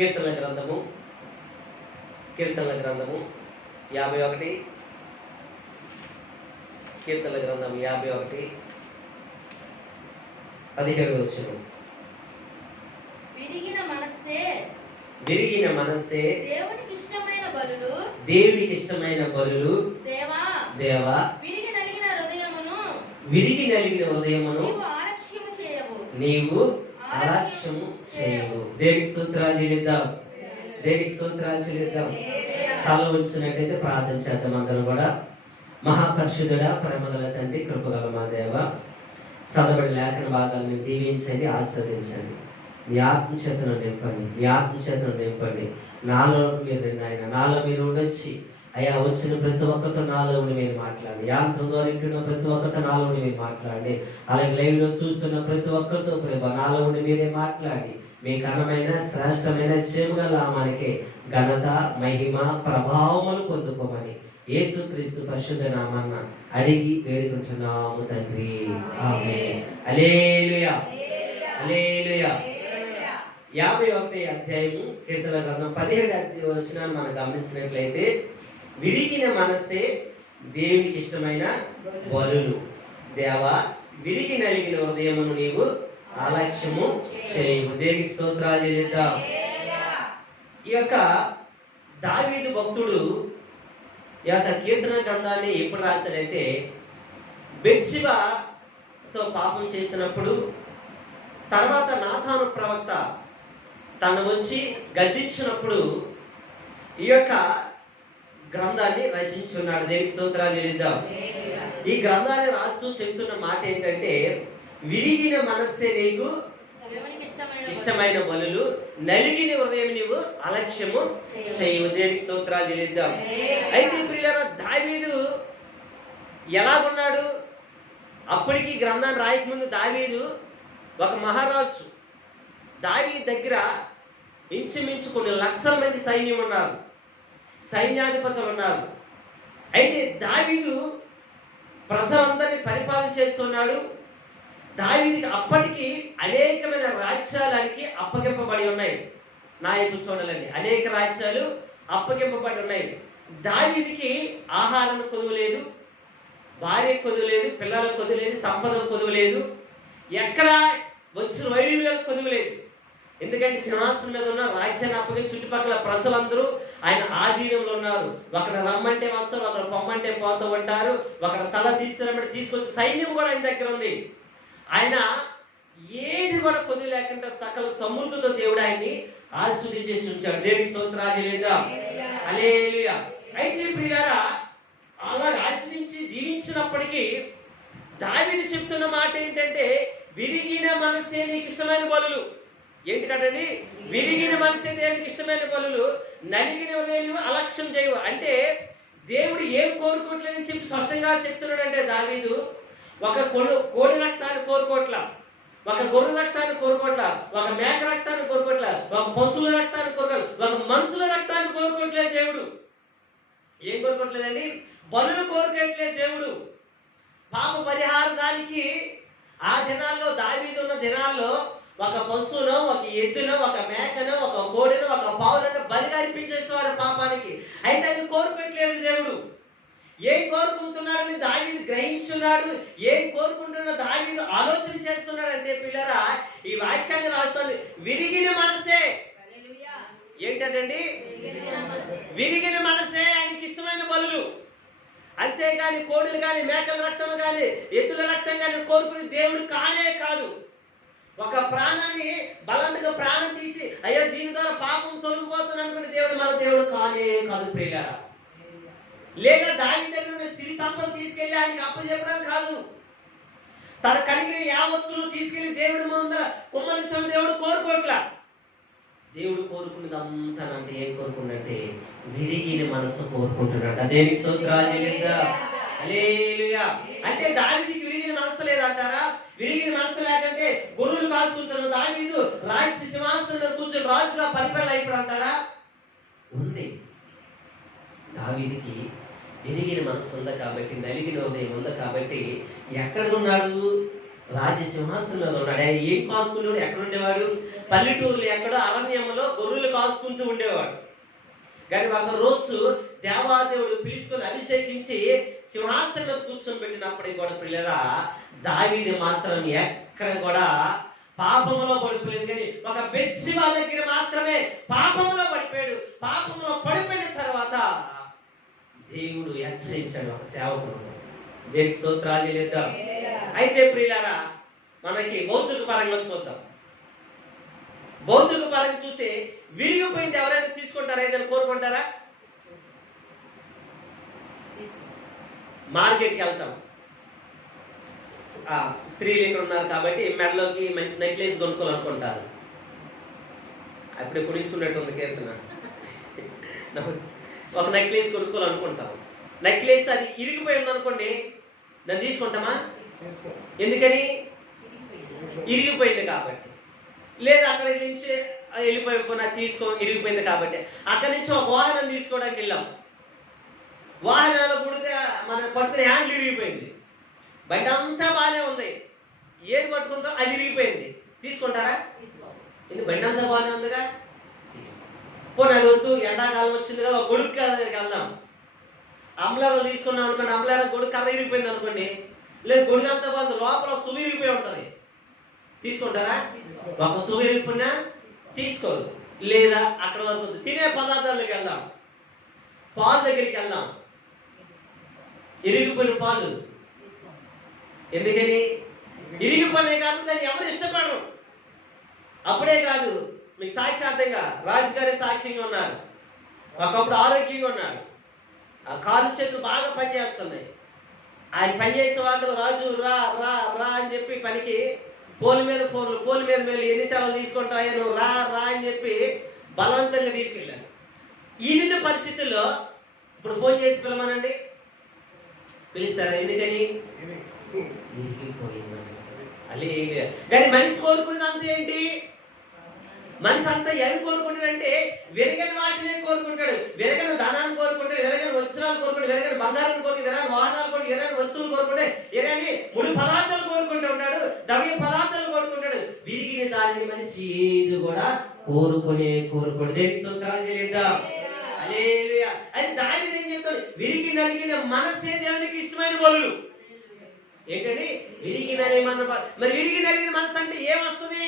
కీర్తనల గ్రంథము 51, కీర్తనల గ్రంథం 51, 17 వచనం. విరిగిన మనస్సే దేవునికి ఇష్టమైన బలులు దేవా విరిగి నలిగిన హృదయమును నీవు అలక్ష్యము చేయవు. దేవునికి స్తోత్రాలు చెల్లిద్దాం. తల ఉంచినట్టయితే ప్రార్థన చేద్దాం. అందరం కూడా. మహాపరిశుద్ధుడా, ప్రేమగల తండ్రి, కృపగల మా దేవ, చదవబడి లేఖన భాగాలను దీవించండి, ఆస్వాదించండి. నీ ఆత్మచేతను నింపండి. నాలో మీరు నాలో మీరు ఉండొచ్చి అయ్యా, వచ్చిన ప్రతి ఒక్కరితో నాలో ఉండి మీరు మాట్లాడండి. యాంత్రం ద్వారా ఇంటున్న ప్రతి ఒక్కరితో నాలో ఉండి మీరు మాట్లాడండి. అలాగే లైవ్ లో చూస్తున్న ప్రతి ఒక్కరితో ప్రభా నాలో ఉండి మీరే మాట్లాడి మీ ఘనమైన శ్రేష్టమైన చేముగల నామానికి ఘనత, మహిమ, ప్రభావములు పొందుకోమని యేసుక్రీస్తు పరిశుద్ధ నామాన్న అడిగి వేడుకుంటున్నాము తండ్రి. ఆమేన్. హల్లెలూయా. 51వ అధ్యాయము కీర్తనల గ్రంథం 17వ వచనాన్ని మనం గమనించినట్లయితే, విరిగిన మనస్సే దేవునికి ఇష్టమైన బలులు దేవా విరిగి నలిగిన హృదయమును నీవు అలక్ష్యము చేయవు. దేవునికి స్తోత్రాలు చెల్లిద్దాం. ఈ యొక్క దావీదు భక్తుడు ఈ యొక్క కీర్తన గ్రంథాన్ని ఎప్పుడు రాశాడంటే, బెత్షెబతో పాపం చేసినప్పుడు తర్వాత నాతాను ప్రవక్త తను వచ్చి గద్దించినప్పుడు ఈ యొక్క గ్రంథాన్ని రచించున్నాడు. దేవునికి స్తోత్రాలు చెల్లిద్దాం. ఈ గ్రంథాన్ని రాస్తూ చెబుతున్న మాట ఏంటంటే, విరిగిన మనస్సే నీకు ఇష్టమైన బలులు, నలిగిన హృదయం నీవు అలక్ష్యము చేయవు. దేవునికి స్తోత్రాలు చెల్లిద్దాం. అయితే ప్రియులారా, దావీదు ఎలాగున్నాడు? అప్పటికి గ్రంథాన్ని రాయకముందు దావీదు ఒక మహారాజు. దావీదు దగ్గర ఇంచుమించు కొన్ని లక్షల మంది సైన్యం ఉన్నారు, సైన్యాధిపతులు ఉన్నారు. అయితే దావీదు ప్రజలందరినీ పరిపాలన చేస్తున్నాడు. దావీదుకి అప్పటికి అనేకమైన రాజ్యాలకి అప్పగింపబడి ఉన్నాయి. నా ఇప్పుడు చూడాలండి, అనేక రాజ్యాలు అప్పగింపబడి ఉన్నాయి. దావీదుకి ఆహారం కొదువు లేదు, భార్య కొదువు లేదు, పిల్లల కొదువు లేదు, సంపద కొదువు లేదు, ఎక్కడ వచ్చిన వైడూర్యాలకు కొదువు లేదు. ఎందుకంటే సింహాసనం మీద ఉన్న రాజ్యాన్ని అప్పగించి చుట్టుపక్కల ప్రజలందరూ ఆయన ఆధీనంలో ఉన్నారు. ఒకడు రమ్మంటే వస్తారు, ఒకడు పొమ్మంటే పోతూ ఉంటారు, ఒకడు తల తీసుకురమ్మంటే తీసుకొచ్చి సైన్యం కూడా ఆయన దగ్గర ఉంది. ఆయన ఏది కూడా కొద్ది లేకుండా సకల సమృద్ధితో దేవుడు ఆయన్ని ఆశీర్వదించేసి ఉంచాడు. దేవునికి స్తోత్రాలు చెల్లిద్దాం. హల్లెలూయా. అయితే ప్రియులారా, అలా ఆశీర్వదించి దీవించినప్పటికీ దావీదు చెప్తున్న మాట ఏంటంటే, విరిగిన మనసే నీకు ఇష్టమైన బలులు. ఏంటి కదండి? విరిగిన మనసే దేవునికి ఇష్టమైన బలులు, నలిగిన హృదయం అలక్ష్యం చేయవు. అంటే దేవుడు ఏం కోరుకోవట్లేదని చెప్పి స్పష్టంగా చెప్తున్నాడంటే దావీదు, ఒక కోడి రక్తాన్ని కోరుకోవట్లా, ఒక గొర్రె రక్తాన్ని కోరుకోవట్లా, ఒక మేక రక్తాన్ని కోరుకోవట్లా, ఒక పశువుల రక్తాన్ని కోరుకోవట్లేదు, ఒక మనుషుల రక్తాన్ని కోరుకోవట్లేదు దేవుడు. ఏం కోరుకోవట్లేదండి? బలులు కోరుకోవట్లేదు దేవుడు. పాప పరిహారానికి ఆ దినాల్లో, దావీదు ఉన్న దినాల్లో, ఒక పశువును, ఒక ఎద్దును, ఒక మేకను, ఒక కోడిను, ఒక పావులను బలిగా అర్పించేసేవారు పాపానికి. అయితే అది కోరుకోవట్లేదు దేవుడు. ఏం కోరుకుంటున్నాడని దావీదు గ్రహించున్నాడు. ఏం కోరుకుంటున్నా దావీదు ఆలోచన చేస్తున్నాడు అంటే పిల్లరా, ఈ వాక్యాన్ని రాస్తాను, విరిగిన మనసే. ఏంటండి? విరిగిన మనసే ఆయనకి ఇష్టమైన బలులు. అంతేగాని కోడులు కానీ, మేకల రక్తం కానీ, ఎద్దుల రక్తం కానీ కోరుకుని దేవుడు కానే కాదు. ఒక ప్రాణాన్ని బలంగా ప్రాణం తీసి అయ్యో దీని ద్వారా పాపం తొలగిపోతుంది అనుకునే దేవుడు మన దేవుడు కానే కాదు ప్రియులారా. లేదా దాని దగ్గర ఉన్న సిరి సంపద తీసుకెళ్లి ఆయనకి అప్పచెప్పడం కాదు. తన కలిగిన యావత్తులు తీసుకెళ్లి దేవుడి ముందర కుమ్మరించిన దేవుడు కోరుకోవట్లా. దేవుడు కోరుకున్నది అంతానంటే ఏం కోరుకున్నట్టే విరిగిన మనసు కోరుకుంటున్నాడు. దేవునికి స్తోత్రాలు చెల్లిద్దాం. హల్లెలూయా. అంటే దావీదుకి విరిగిన మనసు లేదంటారా? విరిగిన మనసు లేకంటే గొర్రెలు కాసుకుంటున్న దావీదు రాజ్య సింహాసనంలో కూర్చొని రాజుగా పరిపాలన అయిపోయి అంటారా? ఉంది. దావీదుకి విరిగిన మనసు ఉంది కాబట్టి, నలిగిన హృదయం ఉంది కాబట్టి ఎక్కడ ఉన్నాడు? రాజ్య సింహాసనంలో ఉన్నాడు. ఆయన ఏం కాసుకున్నాడు? ఎక్కడ ఉండేవాడు? పల్లెటూరులో ఎక్కడో అరణ్యంలో గొర్రెలు కాసు రాసుకుంటూ ఉండేవాడు. కానీ ఒక రోజు దేవాదేవుడు పిలుచుకొని అభిషేకించి సింహాసనం మీద కూర్చొని పెట్టినప్పటికీ కూడా పిల్లరా, దావీదు మాత్రం ఎక్కడ కూడా పాపములో పడిపోలేదు. కానీ ఒక బెత్షెబా దగ్గర మాత్రమే పాపములో పడిపోయాడు. పాపములో పడిపోయిన తర్వాత దేవుడు హెచ్చరించాడు ఒక సేవకుడు. దేనికి స్తోత్రాలు చెల్లిద్దాం. అయితే ప్రియులారా, మనకి భౌతిక పరంగా చూద్దాం. భౌతిక పరంగా చూస్తే విరిగిపోయింది ఎవరైనా తీసుకుంటారా? ఏదైనా కోరుకుంటారా? మార్కెట్కి వెళ్తాం, స్త్రీలు ఇక్కడ ఉన్నారు కాబట్టి మెడలోకి మంచి నెక్లెస్ కొనుక్కోవాలనుకుంటారు. అప్పుడే కొనిసుకున్నట్టుంది కీర్తన. ఒక నెక్లెస్ కొనుక్కోవాలనుకుంటాం. నెక్లెస్ అది ఇరిగిపోయింది అనుకోండి, దాన్ని తీసుకుంటామా? ఎందుకని? ఇరిగిపోయింది కాబట్టి. లేదా అక్కడి నుంచి వెళ్ళిపోయి నాకు తీసుకో, ఇరిగిపోయింది కాబట్టి. అక్కడి నుంచి ఒక వాహనం తీసుకోవడానికి వెళ్ళాం. వాహనాలు పుడితే మన పట్టుకునే హ్యాండిల్ ఇరిగిపోయింది. బయట అంతా బాగానే ఉంది, ఏది పట్టుకుందో అది ఇరిగిపోయింది. తీసుకుంటారా? ఇది బండి అంతా బాగానే ఉందిగా, పోనీ అది వద్దు, ఎండాకాలం వచ్చింది కదా, ఒక గొడుగు దగ్గరికి వెళ్దాం. అంబ్లాలు తీసుకున్నాం అనుకోండి, అంబ్లాల గొడుగు కర్ర ఇరిగిపోయింది అనుకోండి, లేదు గొడుగు అంతా బాగుంది, లోపల సువి ఇరిగిపోయి ఉంటుంది. తీసుకుంటారా? ఒక సువి ఇరిగిపోయినా తీసుకోరు. లేదా అక్కడ వరకు తినే పదార్థాలకు వెళ్దాం, పాలు దగ్గరికి వెళ్దాం, ఇరిగిపోయిన పాలు. ఎందుకని? ఇరిగిపోయినాయి కాబట్టి దాన్ని ఎవరు ఇష్టపడరు. అప్పుడే కాదు, మీకు సాక్షాత్తంగా రాజుగారి సాక్ష్యంగా ఉన్నారు. ఒకప్పుడు ఆరోగ్యంగా ఉన్నారు, ఆ కాలు చేతులు బాగా పనిచేస్తున్నాయి. ఆయన పనిచేసే వాళ్ళు రాజు రా రా రా అని చెప్పి పనికి ఫోన్ మీద మేలు ఎన్ని సేవలు తీసుకుంటాయో నువ్వు రా రా అని చెప్పి బలవంతంగా తీసుకెళ్ళాను. ఈయన పరిస్థితుల్లో ఇప్పుడు ఫోన్ చేసి పిలవనండి, పిలుస్తారా? ఎందుకని? అలే. కానీ మనిషి కోరుకునేది అంత ఏంటి? మనిషి అంతా ఏమి కోరుకుంటాడంటే వెరగని వాటినే కోరుకుంటాడు. వెరగని ధనాన్ని కోరుకుంటాడు, వెరగని వజ్రాలు కోరుకుంటాడు, వెరగని బంగారం కోరుకుంటాడు, వెరగని వాహనాలు కోరుకుంటాడు, వెరగని వస్తువులు కోరుకుంటాడు, వెరగని ముడి పదార్థాలు కోరుకుంటూ ఉంటాడు, ద్రవ్య పదార్థాలు కోరుకుంటాడు. విరిగిన దానిని మనిషి ఏది కూడా కోరుకోడు. దేనికి స్తోత్రాలు చెల్లిద్దాం. హల్లెలూయా. అది దావీదు ఏం చెప్తాడు? విరిగి నలిగిన మనస్సే దేవునికి ఇష్టమైన బలులు. ఏంటండి? విరిగి నలిగిన. మరి విరిగి నలిగిన మనసు అంటే ఏమొస్తుంది?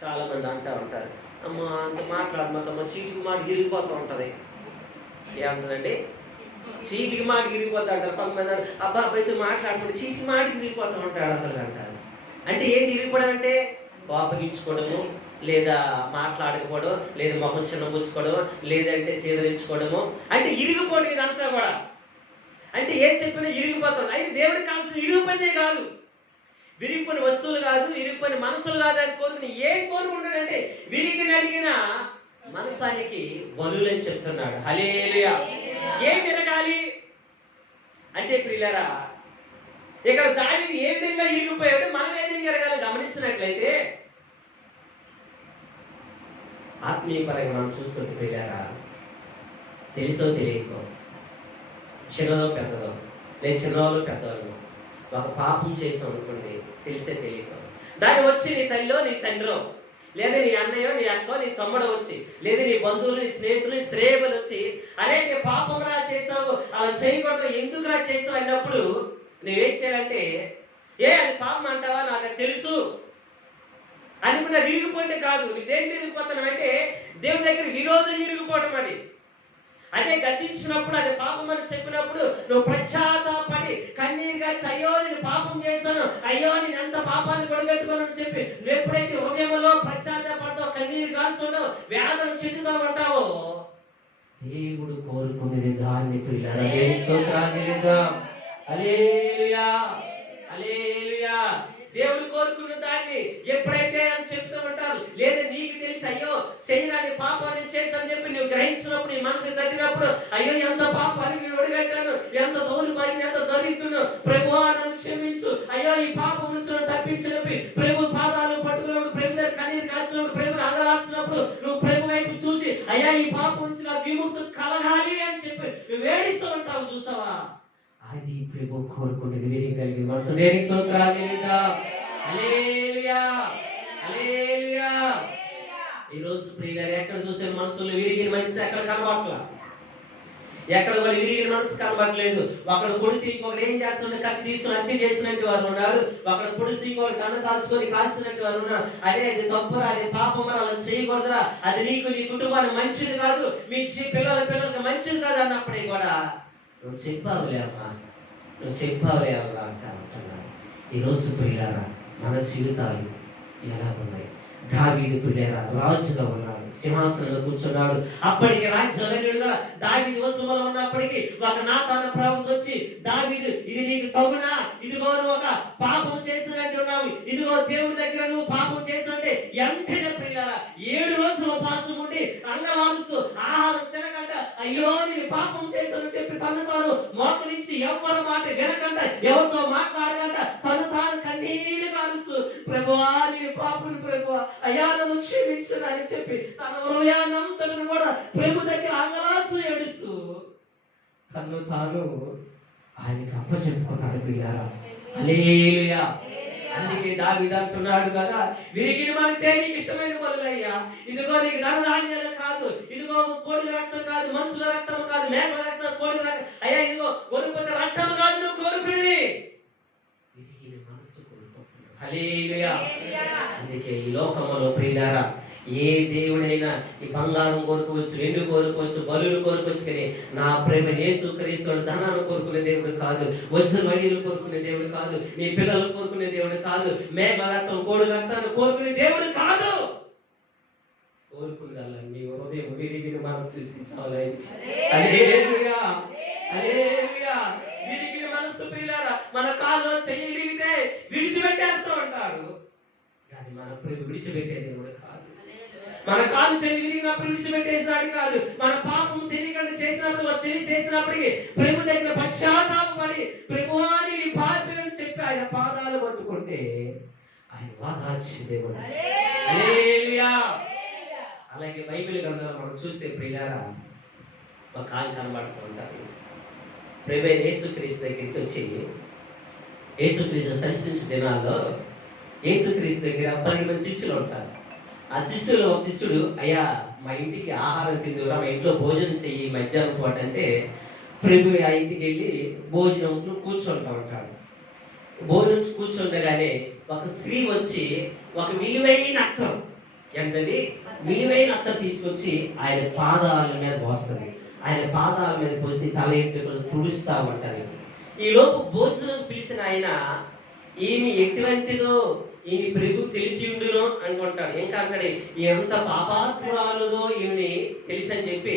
చాలా మంది అంటూ ఉంటారు, అమ్మ అంత మాట్లాడమాకమ్మ, చీటికి మాట గిరిగిపోతూ ఉంటుంది. ఏమంటుందండి? చీటికి మాట గిరిగిపోతూ అంటారు. కొంతమంది అబ్బా అబ్బాయితో మాట్లాడమంటే చీటికి మాట గిరిగిపోతూ ఉంటాడు అసలు అంటారు. అంటే ఏంటి ఇరిగిపోవడం అంటే? కోపగించుకోవడము, లేదా మాట్లాడకపోవడం, లేదా మొహం చిన్నబుచ్చుకోవడం, లేదంటే సీదరించుకోవడము. అంటే ఇరిగిపోవడం ఇదంతా కూడా. అంటే ఏం చెప్పినా ఇరిగిపోతాడు. అయితే దేవుడికి కావాల్సిన ఇరిగిపోతే కాదు, విరిగిపోయిన వస్తువులు కాదు, విరిగిపోయిన మనసులు కాదు అని కోరుకుని ఏం కోరుకుంటాడంటే విరిగి నలిగిన మనసానికి బలులని చెప్తున్నాడు. హల్లెలూయా. ఏం విరగాలి అంటే ప్రియులారా, ఇక్కడ దావీదు ఏ విధంగా ఇరిగిపోయాడు, మనం ఏ విధంగా జరగాలి గమనించినట్లయితే ఆత్మీయ పరంగా మనం చూసుకుంటే ప్రియులారా, తెలుసో తెలియకో, చిన్నదో పెద్దదో, లేదు చిన్నవాళ్ళు పెద్దవాళ్ళు ఒక పాపం చేసాం అనుకోండి, తెలిసే తెలియదు, దాన్ని వచ్చి నీ తల్లిలో నీ తండ్రో, లేదా నీ అన్నయ్యో నీ అక్కో నీ తమ్ముడో వచ్చి, లేదా నీ బంధువులు నీ స్నేహితులు నీ శ్రేయబులు వచ్చి అరే నీ పాపం రా చేసావు, అలా చేయకూడదు, ఎందుకు రా చేసావు అన్నప్పుడు నువ్వేం చేయాలంటే, అది పాపం అంటావా, నాకు తెలుసు అనుకున్న విరిగిపోతే కాదు. నీదేంటి విరిగిపోతాను అంటే దేవుని దగ్గర విరోధం విరిగిపోవడం. అదే గద్దించినప్పుడు, అది పాపం అని చెప్పినప్పుడు నువ్వు పశ్చాత్తాపడి కన్నీరుగా అయ్యో నేను పాపం చేశాను, అయ్యో నేను ఎంత పాపాన్ని కొడగట్టుకోనని చెప్పి నువ్వు ఎప్పుడైతే హృదయంలో పశ్చాత్తాపడతావు, కన్నీరు కాస్తుంటావు, వేదన చెందుతూ ఉంటావో, దేవుడు కోరుకునేది దాన్ని హల్లెలూయా. హల్లెలూయా. దేవుడు కోరుకున్న దాన్ని ఎప్పుడైతే అని చెప్తూ ఉంటారు, లేదా నీకు తెలిసి అయ్యో చేయరాని పాపాన్ని చేశానని చెప్పి నువ్వు గ్రహించినప్పుడు, నీ మనసు తగ్గినప్పుడు, అయ్యో ఎంత పాపాన్ని నేను ఒడిగట్టాను, ఎంత దౌర్భాగ్యం, ఎంత దొరికితున్నాను, ప్రభువా నన్ను క్షమించు, అయ్యో ఈ పాపం నుంచి నన్ను తప్పించినప్పుడు ప్రభు పాదాలు పట్టుకున్నప్పుడు, ప్రభు దగ్గర కన్నీరు కాల్చినప్పుడు, ప్రభుని ఆదరాల్సినప్పుడు నువ్వు ప్రభు వైపు చూసి అయ్యా ఈ పాపం నుంచి నాకు విముక్తి కలగాలి అని చెప్పి నువ్వు వేడిస్తూ ఉంటావు. చూసావా? అది ప్రభు కోరుకునేది విరిగలిగిన మనసు. దేనికి స్తోత్రాలు. హల్లెలూయా. హల్లెలూయా. ఈ రోజు ప్రియులారా ఎక్కడ చూసే మనసులో విరిగిన మనిషి ఎక్కడ కనబడట్లా. ఎక్కడ కూడా విరిగిన మనసు కనబడలేదు. అక్కడ పొడితే ఇంకొకటి ఏం చేస్తుంటే కత్తి తీసుకుని హత్య చేసినట్టు వారు ఉన్నాడు. అక్కడ పొడిస్తే ఇంకొకటి కన్ను కాల్చుకొని కాల్చినట్టు వారు ఉన్నారు. అదే అది తప్పురా, అది పాపమరా, అలా చేయకూడదురా, అది నీకు నీ కుటుంబానికి మంచిది కాదు, మీ పిల్లలకి మంచిది కాదు అన్నప్పటికీ కూడా నువ్వు చెప్పావులే అమ్మా, నువ్వు చెప్పావులే అలా అంటున్నాను. ఈరోజు ప్రియులారా మన జీవితాలు ఎలా ఉన్నాయి? దావీదు ప్రియులారా రాజుగా ఉన్నాడు, సింహాసనంలో కూర్చున్నాడు. అప్పటికి రాజ్యాలన్నిడు దావీదు వశంలో ఉన్నప్పటికీ ఒక నాతాను ప్రవక్త వచ్చి, దావీదు ఇది నీకు తగునా? ఇదిగో నువ్వు ఒక పాపం చేసినట్టు ఉన్నావు, ఇదిగో దేవుడి దగ్గర నువ్వు పాపం చేసినట్టే. ఎంతైనా ప్రియులారా 7 రోజులు ఉపవాసం ఉండి అంగలారుస్తూ ఆహారం తినకంట, అయ్యో నేను పాపం చేశానని చెప్పి తను తాను మోకరించి ఎవరి మాట వినకంట, ఎవరితో మాట్లాడకంట, తను తాను కన్నీళ్లు కారుస్తూ ప్రభువా నేను పాపం, ప్రభువా అయ్యా నన్ను క్షమించును అని చెప్పి తన హృదయాన్నంతను కూడా ప్రభు దగ్గర అంగలాసు ఏడుస్తూ తను తాను ఆయనకి అప్పచెప్పుకున్నాడు ప్రియులారా. హల్లెలూయా. అందుకే దావీదు అంటున్నాడు కదా, విరిగిన మనసే నీకు ఇష్టమైన పనులయ్యా, ఇదిగో నీకు ధనధాన్యాలు కాదు, ఇదిగో కోడి రక్తం కాదు, మనుషుల రక్తం కాదు, మేకల రక్తం, కోడి రక్తం, అయ్యా ఇదిగో గొర్రెపోత రక్తం కాదు నువ్వు కోరుకునేది, విరిగిన మనసు కోరుకుంటున్నాడు. హల్లెలూయా. అందుకే ఈ లోకములో ప్రియులారా ఏ దేవుడైనా ఈ బంగారం కోరుకోవచ్చు, వెండి కోరుకోవచ్చు, బలులు కోరుకోవచ్చు, కానీ నా ప్రేమ యేసుక్రీస్తుడు ధనాన్ని కోరుకునే దేవుడు కాదు, వజ్ర వడిలు కోరుకునే దేవుడు కాదు, నీ పిల్లలు కోరుకునే దేవుడు కాదు, మేఘ రక్తం కోడి రక్తాన్ని కోరుకునే దేవుడు కాదు. కోరుకునేదల్లా నీ హృదయం విరిగిన మనసు సృష్టించాలి. హల్లెలూయా, హల్లెలూయా. విరిగిన మనసు ప్రియులారా మన కాల్లో చెయ్యి విరిగితే విడిచిపెట్టేస్తూ ఉంటారు, కానీ మన ప్రేమ విడిచిపెట్టే దేవుడు కాదు. మన కాలు చెయ్యి విరిగినప్పుడు విడిచిపెట్టేసినాడు కాదు, మన పాపం తెలియకుండా చేసినప్పుడు తెలిసి చేసినప్పటికీ ప్రభు దగ్గర పశ్చాత్తాపపడి ప్రభువా నీ పాపమని చెప్పి ఆయన పాదాలు పట్టుకుంటే ఆయన వాదార్చే దేవుడు. హల్లెలూయా. అలాగే బైబిల్ గ్రంథంలో మనం చూస్తే ప్రియులారా ఒక కాలు కనబడుతూ ఉంటారు. ప్రభు యేసుక్రీస్తు దగ్గరికి వచ్చి, యేసుక్రీస్తు సంచరించిన దినాల్లో యేసుక్రీస్తు దగ్గర 12 మంది శిష్యులు ఉంటారు. ఆ శిష్యులు ఒక శిష్యుడు, అయ్యా మా ఇంటికి ఆహారం తిందురా, మా ఇంట్లో భోజనం చెయ్యి మధ్యాహ్నం పూట అంటే ప్రభు ఆ ఇంటికి వెళ్ళి భోజనం కూర్చుంటూ ఉంటాడు. భోజనం కూర్చుండగానే ఒక స్త్రీ వచ్చి ఒక విలువైన అత్తం, ఏంటండి విలువైన అత్తం తీసుకొచ్చి ఆయన పాదాల మీద పోస్తుంది. ఆయన పాదాల మీద పోసి తల ఎంట్రుకలు తుడుస్తూ ఉంటారు. ఈ లోపు భోజనం పిలిచిన ఆయన ఈమె ఎటువంటిదో ఈమె ప్రభు తెలిసి ఉండును అనుకుంటాడు. ఇంకా అంటాడు ఎంత పాపాత్మురాలుదో ఈమెని తెలిసి అని చెప్పి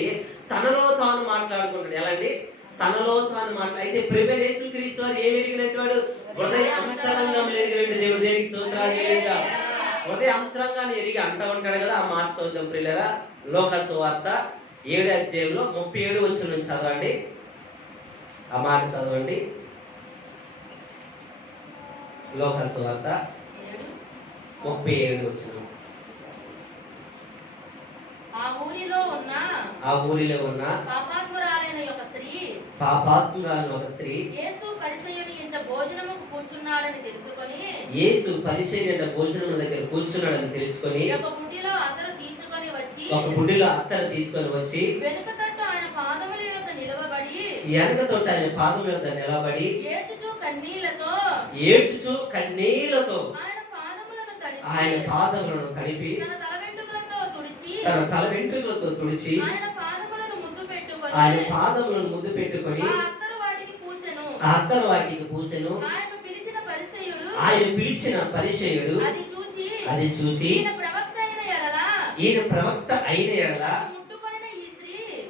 తనలో తాను మాట్లాడుకుంటాడు. ఎలాంటి తనలో తాను అయితే ప్రభు యేసుక్రీస్తు వారు ఏమి ఎరిగినట్టు వాడు? హృదయ అంతరంగం ఎరిగినట్టు దేవుడు. దేనికి స్తోత్రాలు చేయండి. హృదయ అంతరంగాన్ని ఎరిగి అంటూ ఉంటాడు కదా. ఆ మాట చదువుతాం ప్రియులారా. లోక సువార్త 7వ అధ్యాయంలో 37 వచనం నుంచి చదవండి. ఆ మాట చదవండి. లోక సువార్త 37 వచనం. ఆ ఊరిలో ఉన్న పాపాత్మురాలైన ఒక స్త్రీ యేసు పరిసయ్యుని ఇంట భోజనముకు కూర్చున్నాడని తెలుసుకొని దగ్గర కూర్చున్నాడని తెలుసుకొని ఒక బుడ్డిలో అత్తరు తీసుకొని వచ్చి వెనుక తట్టు ఆయన పాదముల యొద్ద నిలబడి ఏడ్చుచు కన్నీళ్లతో ఆయన పాదములను తడిపి తన తల వెంట్రుకలతో తుడిచి ఆయన పాదములను ముద్దు పెట్టుకొని ఆ అత్తరు వాటికి పూసెను. ఆయన పిలిచిన పరిసయ్యుడు అది చూచి ఈయన ప్రవక్త అయిన ఎడల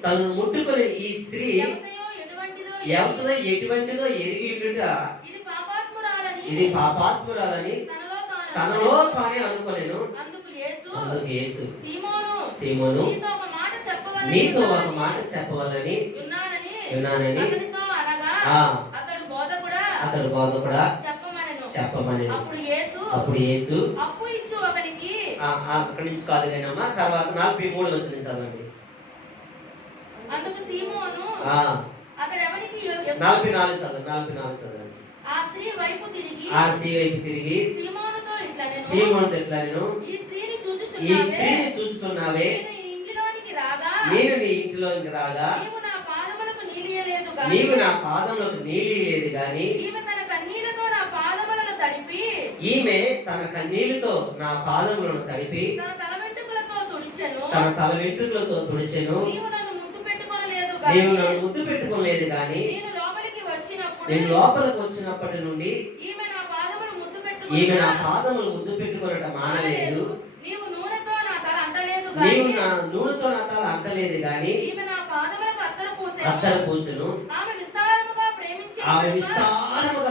తను ముట్టుకొని ఈ స్త్రీ ఎవరిదో ఎటువంటిదో ఎరిగి ఉండుట ఇది పాపాత్మురాలని తనలో తానే అనుకొనెను. అందుకు యేసు సీమోను నీతో ఒక మాట చెప్పవాలని ఉన్నానని అతడు బోధకుడా చెప్పమని. అప్పుడు యేసు అక్కడి నుంచి కాదు కానీ అమ్మా తర్వాత 43 వచనం చదవండి. అందుకు సీమోను 44 చదవండి. ఆ స్త్రీ వైపు తిరిగి సీమోనుతో ఇట్లా నేను ఈ స్త్రీని స్త్రీని చూస్తున్నావే, నేను నీ ఇంటిలోనికి రాగా నీవు నా పాదములకు నీలి లేదు గాని ఈమె తన కన్నీళ్లతో నా పాదములను తడిపి తన తల వెంట్రుకలతో తుడిచెను. నీవు నన్ను ముద్దు పెట్టుకోలేదు గాని నేను లోపలికి వచ్చినప్పటి నుండి ఈమె నా పాదములు ముద్దు పెట్టుకొనట మానలేదు. నీవు నా నూనెతో నా తల అంటలేదు గాని ఈమె నా పాదములకు అత్తరు పూసెను. ఆమె విస్తారముగా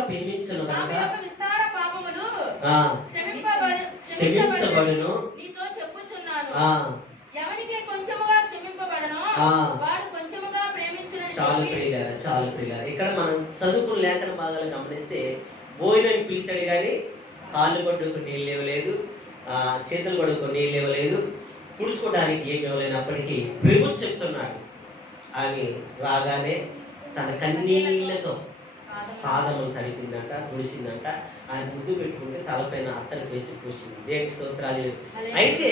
ప్రేమించును కనుక క్షమించబడును. నీతో చెప్పుచున్నాను, ఎవనికి కొంచెముగా క్షమింపబడనో వాడు కొంచెముగా ప్రేమించును. చాలు ప్రియులారా, ఇక్కడ మనం చదువుకున్న లేఖన భాగాలు గమనిస్తే భోజనానికి పిలిచాడు కానీ కాళ్ళు కొట్టుకు నీళ్ళు ఇవ్వలేదు, చేతులు కొడుకు నీళ్ళు ఇవ్వలేదు, పుడుచుకోవడానికి ఏమి ఇవ్వలేనప్పటికీ ప్రభు చెప్తున్నాడు. ఆమె రాగానే తన కన్నీళ్లతో పాదములు తడిపిందంట, తుడిసిందంట. ఆయన ముద్దు పెట్టుకుంటే తలపైన అత్తను వేసి పూసింది. దేవునికి స్తోత్రాలు. అయితే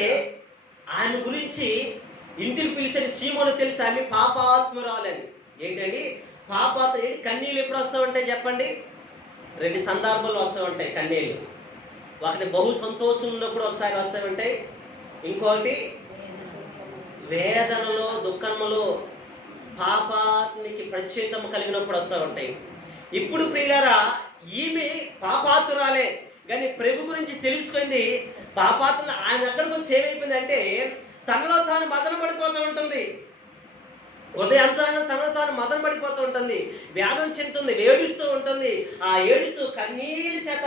ఆయన గురించి ఇంటికి పిలిచిన సీమోను తెలుసు, ఆమె పాపాత్మురాలని. ఏంటండి పాపాత్మ? కన్నీళ్ళు ఎప్పుడు వస్తూ ఉంటాయి చెప్పండి? 2 సందర్భాల్లో వస్తూ ఉంటాయి కన్నీళ్ళు. ఒకటి బహు సంతోషం ఉన్నప్పుడు ఒకసారి వస్తూ ఉంటాయి, ఇంకోటి వేదనలో దుఃఖములో పాపాత్నికి ప్రత్యేకం కలిగినప్పుడు వస్తూ ఉంటాయి. ఇప్పుడు ప్రియులారా, ఈమె పాపాతురాలే కానీ ప్రభు గురించి తెలుసుకుంది. పాపాత్మ ఆయన ఎక్కడికి వచ్చి ఏమైపోయిందంటే తనలో తాను మదన పడిపోతూ ఉంటుంది. ఉదయంతరంగా తనలో తాను మదన పడిపోతూ ఉంటుంది, వ్యాధం చెందుతుంది, ఏడుస్తూ ఉంటుంది. ఆ ఏడుస్తూ కన్నీళ్ళ చేత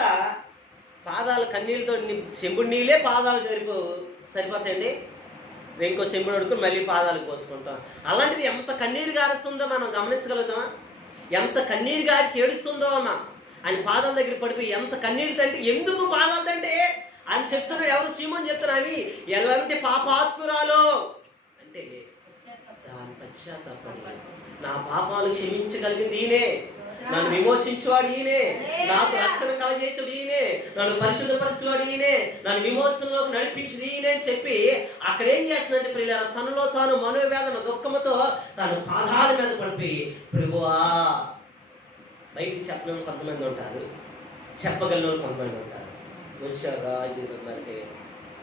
పాదాలు కన్నీళ్ళతో చెంబుడు నీళ్ళే పాదాలు సరిపోతాయండి. ఇంకో చెంబుడు అడుగుని మళ్ళీ పాదాలు పోసుకుంటాం. అలాంటిది ఎంత కన్నీరు గారుస్తుందో మనం గమనించగలుగుతామా? ఎంత కన్నీరు గారి ఏడుస్తుందో అమ్మ ఆయన పాదాల దగ్గర పడిపోయి ఎంత కన్నీరు తంటే. ఎందుకు పాదాలు తంటే ఆయన చెప్తున్నాడు, ఎవరు సీమోను చెప్తున్నా, అవి ఎలాంటి పాపాత్మురాలో అంటే దాని పశ్చాత్తాపడి నా పాపాలు క్షమించగలిగింది ఈయనే, నన్ను విమోచించేవాడు ఈయనే, నాకు రక్షణ కలగజేసేవాడు ఈయనే, నన్ను పరిశుద్ధపరిచేవాడు ఈయనే, నన్ను విమోచనలోకి నడిపించేది ఈయనే అని చెప్పి అక్కడ ఏం చేస్తుందంటే ప్రియులారా, తనలో తాను మనోవేదన దుఃఖముతో తాను పాదాల మీద పడిపోయి, ప్రభువా, బయటికి చెప్పలేని కొంతమంది ఉంటారు, చెప్పగలిగిన కొంతమంది ఉంటారు. రాజు అంటే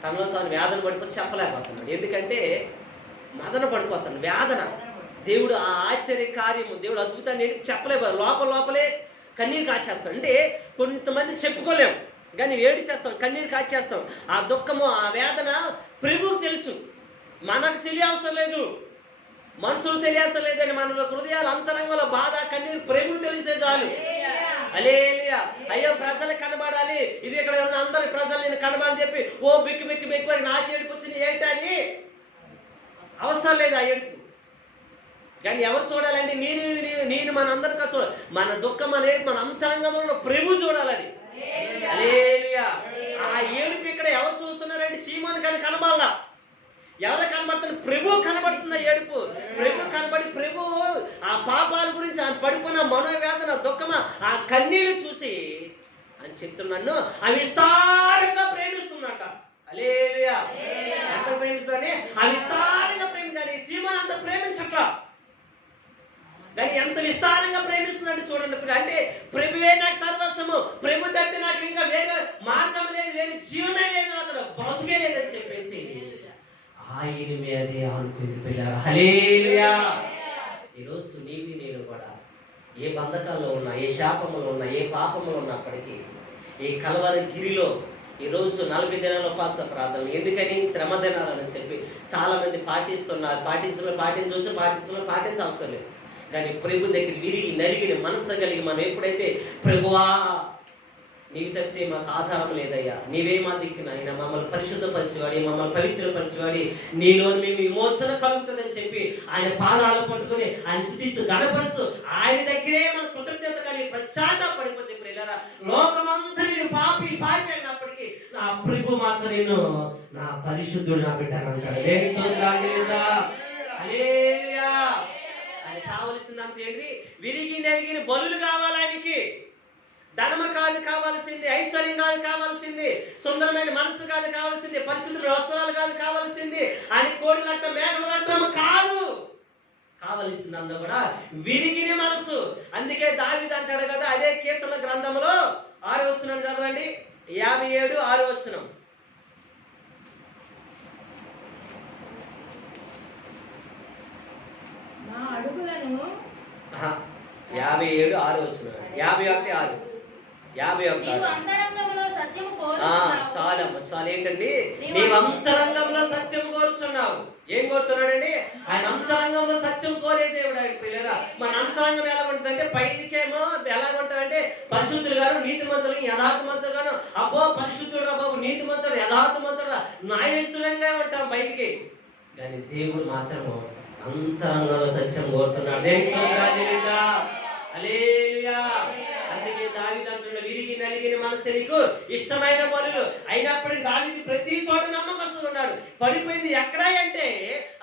తనలో తాను వేదన పడిపోయి చెప్పలేకపోతున్నాడు. ఎందుకంటే మదన పడిపోతాడు, వేదన. దేవుడు ఆ ఆశ్చర్య కార్యము, దేవుడు అద్భుతాన్ని చెప్పలేకపో, లోపలే కన్నీరు కాచేస్తాం. అంటే కొంతమంది చెప్పుకోలేము కానీ ఏడిచేస్తాం, కన్నీరు కాచేస్తాం. ఆ దుఃఖము, ఆ వేదన ప్రభువుకు తెలుసు, మనకు తెలియవసరం లేదు, మనుషులు తెలియవసరం లేదండి. మన హృదయాలు అంతరంగంలో బాధ కన్నీరు ప్రభువుకు తెలిస్తే చాలు. హల్లెలూయా. అయ్యో ప్రజలు కనబడాలి, ఇది ఇక్కడ ఉన్న అందరి ప్రజలు నేను కనబడని చెప్పి ఓ బిక్కి నాకు ఏడుపు వచ్చింది ఏంటని అవసరం లేదు ఆ ఏడుపు. కానీ ఎవరు చూడాలండి? నేను మన అందరికీ చూడాలి. మన దుఃఖం అనేది మన అంతరంగంలో ప్రభు చూడాలి. అది హల్లెలూయా. ఆ ఏడుపు ఇక్కడ ఎవరు చూస్తున్నారంటే సీమోను కానీ కనబడాల. ఎవరు కనబడుతున్నారు? ప్రభు కనబడుతుంది. ఏడుపు ప్రభు కనబడి, ప్రభు ఆ పాపాల గురించి ఆయన పడిపోయిన మనోవేదన దుఃఖమా ఆ కన్నీళ్ళు చూసి అని చెప్తున్నాను, ఆమె విస్తారంగా ప్రేమిస్తుందంట. హల్లెలూయా. ఎంత ప్రేమిస్తుందంటే ఆ విస్తారంగా ప్రేమించాలి. సీమోను అంత ప్రేమించట్లా కానీ ఎంత విస్తారంగా ప్రేమిస్తుందంటే చూడండి. అంటే ప్రభువే నాకు సర్వస్వము, ప్రభు తప్పితే నాకు ఇంకా వేరే మార్గం లేదు, వేరే జీవమే లేదు, అక్కడ బ్రతుకే లేదని చెప్పేసి ఆయన మీదే అనుకుంది పిల్లలు. హల్లెలూయా. ఈరోజు నీవి నేను కూడా ఏ బంధకాల్లో ఉన్నా, ఏ శాపములో ఉన్నా, ఏ పాపములో ఉన్నప్పటికీ, ఈ కల్వరి గిరిలో ఈరోజు 40 దినాల ఉపవాస ప్రార్థనలు. ఎందుకని? శ్రమ దినాలని చెప్పి చాలా మంది పాటిస్తున్నారు. పాటించవసరం లేదు. కానీ ప్రభు దగ్గర విరిగి నలిగిన మనసు కలిగి మనం ఎప్పుడైతే ప్రభువా నీవు తప్పితే మాకు ఆధారం లేదయ్యా, నీవే మా దిక్కున, ఆయన మమ్మల్ని పరిశుద్ధపరిచేవాడి, మమ్మల్ని పవిత్రపరిచేవాడి, నీలో మేము విమోచన కలుగుతుందని చెప్పి ఆయన పాదాలు పట్టుకుని ఆయన స్తుతిస్తూ గణపరుస్తూ ఆయన దగ్గరే మన కృతజ్ఞత కలిగి పశ్చాత్తాపడిపోతే ప్రియులారా, లోకమంతా నేను పాపి అయినప్పటికీ నా ప్రభు మాత్రం నేను నా పరిశుద్ధుడు నా బిడ్డ అంటాడు. ఆయన కావలసినంత ఏంటిది? విరిగి నలిగిన బలులు కావాలి ఆయనకి. ధనము కాదు కావాల్సింది, ఐశ్వర్యం కాదు కావాల్సింది, సుందరమైన మనసు కాదు కావాల్సింది, పరిశుద్ధమైన వస్త్రాలు కాదు కావాల్సింది, అని కోడి రక్తం మేకల రక్తం కాదు కావలసిందంతా కూడా విరిగిన మనసు. అందుకే దావీదు అంటాడు కదా, అదే కీర్తన గ్రంథంలో 6వ వచనం చదవండి, 57:6. నా అడుగులను 57:6. 51:6. 51. చాలా ఏంటండి, నీవు అంతరంగంలో సత్యం కోరుచున్నావు. ఏం కోరుతున్నాడండి? ఆయన అంతరంగంలో సత్యం కోరే దేవుడు ఆయన పిల్లరా. మన అంతరంగం ఎలా ఉంటుందంటే, పైకేమో ఎలా ఉంటారంటే పరిశుద్ధులు గారు, నీతిమంతులు, యథార్థమంతులు గాను, అబ్బో పరిశుద్ధుడు బాబు, నీతిమంతుడు, యథార్థమంతుడు, న్యాయస్తులంగా ఉంటాం బయటికి. కానీ దేవుడు మాత్రము అంతరంగంలో సత్యం కోరుతున్నాడు. హల్లెలూయా. అందుకే దావీదు అంటున్నాడు, విరిగి నలిగిన మనసు నీకు ఇష్టమైన బలులు. అయినప్పటికీ దావీదు ప్రతి చోట నమ్మకస్తున్నాడు. పడిపోయింది ఎక్కడ అంటే